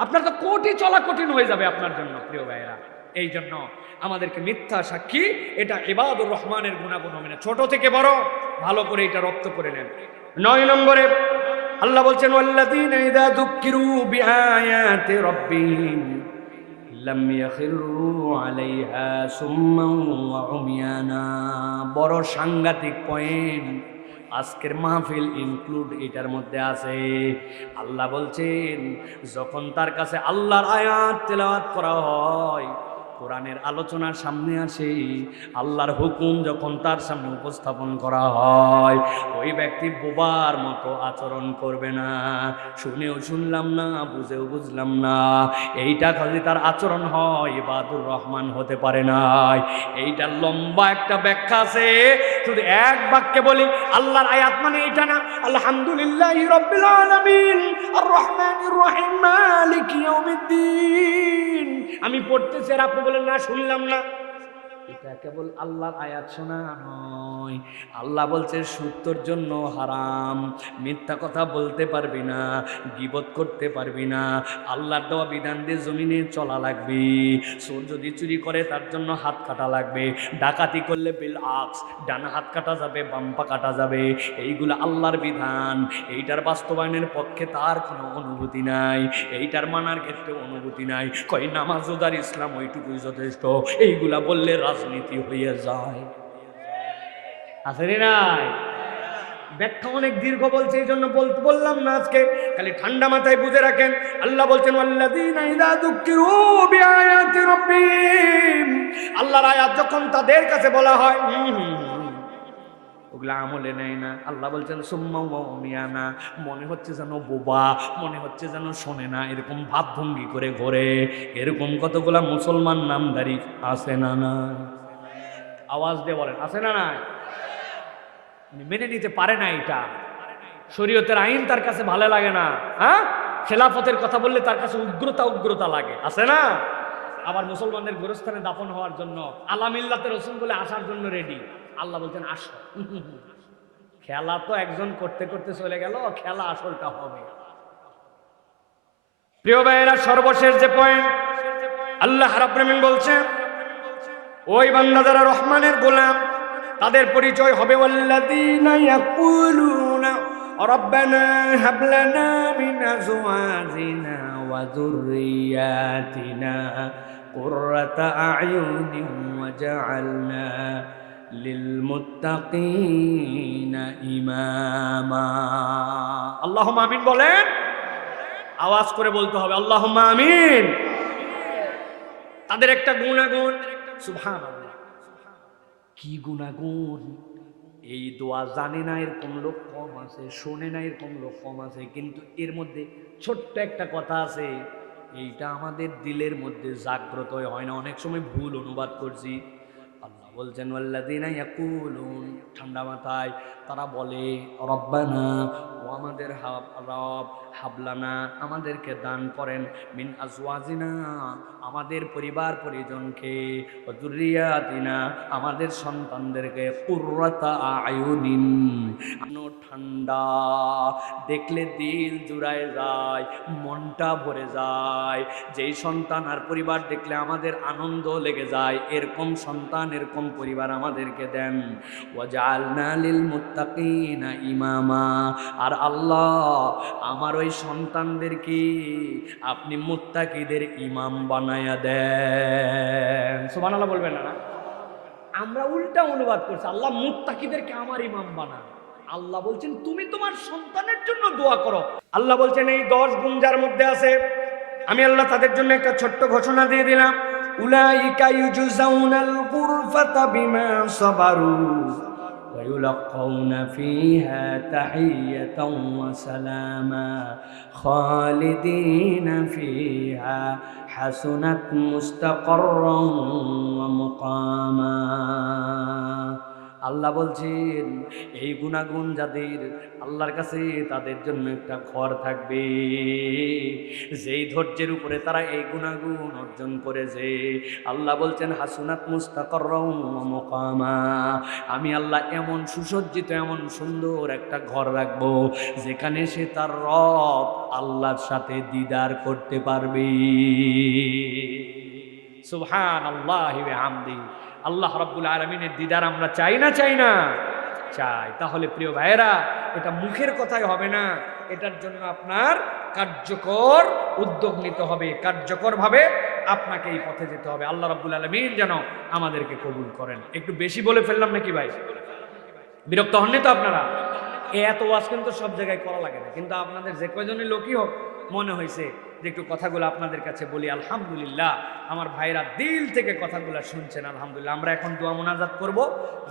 আপনার তো কোটি চলা কঠিন হয়ে যাবে আপনার জন্য প্রিয় ভাইয়েরা। এই জন্য আমাদেরকে মিথ্যা সাক্ষী, এটা ইবাদুর রহমানের গুণাগুণ মেনে ছোট থেকে বড় ভালো করে এটা রপ্ত করে নেন। 9 নম্বরে আল্লাহ বলছেন, ওয়াল্লাযীনা ইযা যুক্কিরু বিআয়াতি রাব্বিহিম লাম ইয়াখিরু আলাইহা সুম্মান ওয়া উমিয়ানা। বড় সাংঘাতিক পয়েন্ট, আজকের মাহফিল ইনক্লুড এটার মধ্যে আছে। আল্লাহ বলছেন যখন তার কাছে আল্লাহর আয়াত তেলাওয়াত করা হয়, কোরআনের আলোচনার সামনে আসে, আল্লাহর হুকুম যখন তার সামনে উপস্থাপন করা হয়, ওই ব্যক্তি বোবার মতো আচরণ করবে না। শুনেও শুনলাম না, বুঝেও বুঝলাম না, এইটা খালি তার আচরণ হয়, ইবাদুর রহমান হতে পারে না। এইটার লম্বা একটা ব্যাখ্যা আছে, শুধু এক বাক্যে বলি, আল্লাহর আয়াত মানে এটা না, আলহামদুলিল্লাহি রাব্বিল আলামিন আর রহমানির রহিম মালিকি ইয়াউমিদ্দিন। আমি পড়তেছি আর আপনি বলেন না শুনলাম না, এটা কেবল আল্লাহর আয়াত শোনা নয়। আল্লাহ বলছে সুদ তোর জন্য হারাম, মিথ্যা কথা বলতে পারবি না, গীবত করতে পারবি না, আল্লাহর দেওয়া বিধান দিয়ে জমিনে চলা লাগবে। চোর যদি চুরি করে তার জন্য হাত কাটা লাগবে, ডাকাতি করলে বিল আক্স, ডান হাত কাটা যাবে, বাম পা কাটা যাবে। এইগুলো আল্লাহর বিধান, এইটার বাস্তবায়নের পক্ষে তার কোনো অনুভূতি নাই, এইটার মানার ক্ষেত্রে অনুভূতি নাই। কয় নামাজ রোজার ইসলাম ওইটুকুই যথেষ্ট, এইগুলা বললে রাজনীতি হয়ে যায়। আসেনি নাই? ব্যাখ্যা অনেক দীর্ঘ বলছে, এই জন্য বললাম না আজকে, খালি ঠান্ডা মাথায় বুঝে রাখেন। আল্লাহ বলছেন, ওয়াল্লাযীনা ইযা যুক্কিরু বিআয়াতি রাব্বিহিম, আল্লাহর আয়াত যখন তাদের কাছে বলা হয়, ওগুলা আমলে নেয় না। আল্লাহ বলছেন সুম্মা ওয়া উমিয়ানা, মনে হচ্ছে যেন বোবা, মনে হচ্ছে যেন শোনে না, এরকম ভাবভঙ্গি করে ঘোরে। এরকম কতগুলা মুসলমান নামধারী আছে না না? আওয়াজ দিয়ে বলেন, আছে না না? মেনে নিতে পারে না, এটা শরীয়তের আইন তার কাছে ভালো লাগে না। হ্যাঁ, খেলাফতের কথা বললে তার কাছে উগ্রতা লাগে, আছে না? আবার মুসলমানদের গোরস্থানে দাফন হওয়ার জন্য আলামিল্লাতে রসুল বলে আসার জন্য রেডি। আল্লাহ বলছেন আসো। খেলা তো একজন করতে করতে চলে গেল, খেলা আসলটা হবে। প্রিয় ভাইয়েরা, সর্বশেষ যে পয়েন্ট আল্লাহ রাব্বুল আলামিন বলছেন, ওই বান্দা যারা রহমানের গোলাম তাদের পরিচয় হবে ওয়াল্লাযীনা ইয়াকুলুনা রাব্বানা হাব লানা মিন আজওয়াজিনা ওয়া যুররিয়াতিনা কুররাতা আ'য়ুনিন ওয়াজআলনা লিলমুত্তাকিনা ইমামা। আল্লাহুম্মা আমিন বলেন, আওয়াজ করে বলতে হবে আল্লাহুম্মা আমিন। তাদের একটা গুণাগুণ, সুবহানাল্লাহ, কি গুণাগুণ! এই দোয়া জানে না এরকম লোক কম আছে, শোনে না এরকম লোক কম আছে, কিন্তু এর মধ্যে ছোট্ট একটা কথা আছে, এইটা আমাদের দিলের মধ্যে জাগ্রত হয় না, অনেক সময় ভুল অনুবাদ করছি। আল্লাহ বলছেন ওয়াল্লাযীনা ইয়াকুলুন, ঠান্ডা মাথায় তারা বলে রব্বানা, ও আমাদের রব, হাবলানা, আমাদেরকে দান করেন, মিন আজওয়াজিনা, আমাদের পরিবার পরিজনকে, ওয়া যুররিয়াতিনা, আমাদের সন্তানদেরকে, কুররাতা আয়ুনিন, ঠান্ডা দেখলে দিল জুড়ায় যায়, মনটা ভরে যায়, যেই সন্তান আর পরিবার দেখলে আমাদের আনন্দ লেগে যায়, এরকম সন্তান এরকম পরিবার আমাদেরকে দেন। ওয়াজআলনা লিল মুত্তাকিনা ইমামা, আর আল্লাহ আমার ওই সন্তানদেরকে আপনি মুত্তাকিদের ইমাম বানায়া দেন। সুবহানাল্লাহ বলবেন না? আমরা উল্টা অনুবাদ করছি, আল্লাহ মুত্তাকিদেরকে আমার ইমাম বানান। আল্লাহ বলছেন তুমি তোমার সন্তানের জন্য দোয়া করো। আল্লাহ বলছেন এই 10 গুণ যার মধ্যে আছে, আমি আল্লাহ তাদের জন্য একটা ছোট্ট ঘোষণা দিয়ে দিলাম, উলাইকা ইউজজাউনাল গুরফাতা বিমা সাবারু ওয়া ইউলাক্কাউনা ফিহা তাহিয়াতাও ওয়া সালামা খালিদিনা ফিহা হাসুনাত মুস্তাকাররান ওয়া মুকামা। আল্লাহ বলছেন এই গুণাগুণ যাদের, আল্লাহর কাছে তাদের জন্য একটা ঘর থাকবে, যেই ধৈর্যের উপরে তারা এই গুণাগুণ অর্জন করেছে। আল্লাহ বলছেন হাসুনাত মুস্তাকাররান ওয়া মুকামা, আমি আল্লাহ এমন সুসজ্জিত এমন সুন্দর একটা ঘর রাখবো যেখানে সে তার রব আল্লাহর সাথে দিদার করতে পারবে। সুবহানাল্লাহি ওয়া বিহামদিহি। আল্লাহ রাব্বুল আলামিনের দিদার আমরা চাই না চাই না? চাই। তাহলে প্রিয় ভাইয়েরা, এটা মুখের কথাই হবে না, এটার জন্য আপনার কার্যকর উদ্যোগ নিতে হবে, কার্যকরভাবে আপনাকে এই পথে যেতে হবে। আল্লাহ রাব্বুল আলামিন যেন আমাদেরকে কবুল করেন। একটু বেশি বলে ফেললাম নাকি ভাই? বিরক্ত হননি তো আপনারা? এত ওয়াজ কিন্তু সব জায়গায় করা লাগে না, কিন্তু আপনাদের যে কয়জনের লোকই হোক মনে হয়েছে যে একটু কথাগুলো আপনাদের কাছে বলি। আলহামদুলিল্লাহ, আমার ভাইরা দিল থেকে কথাগুলো শুনছেন, আলহামদুলিল্লাহ। আমরা এখন দোয়া মোনাজাত করব।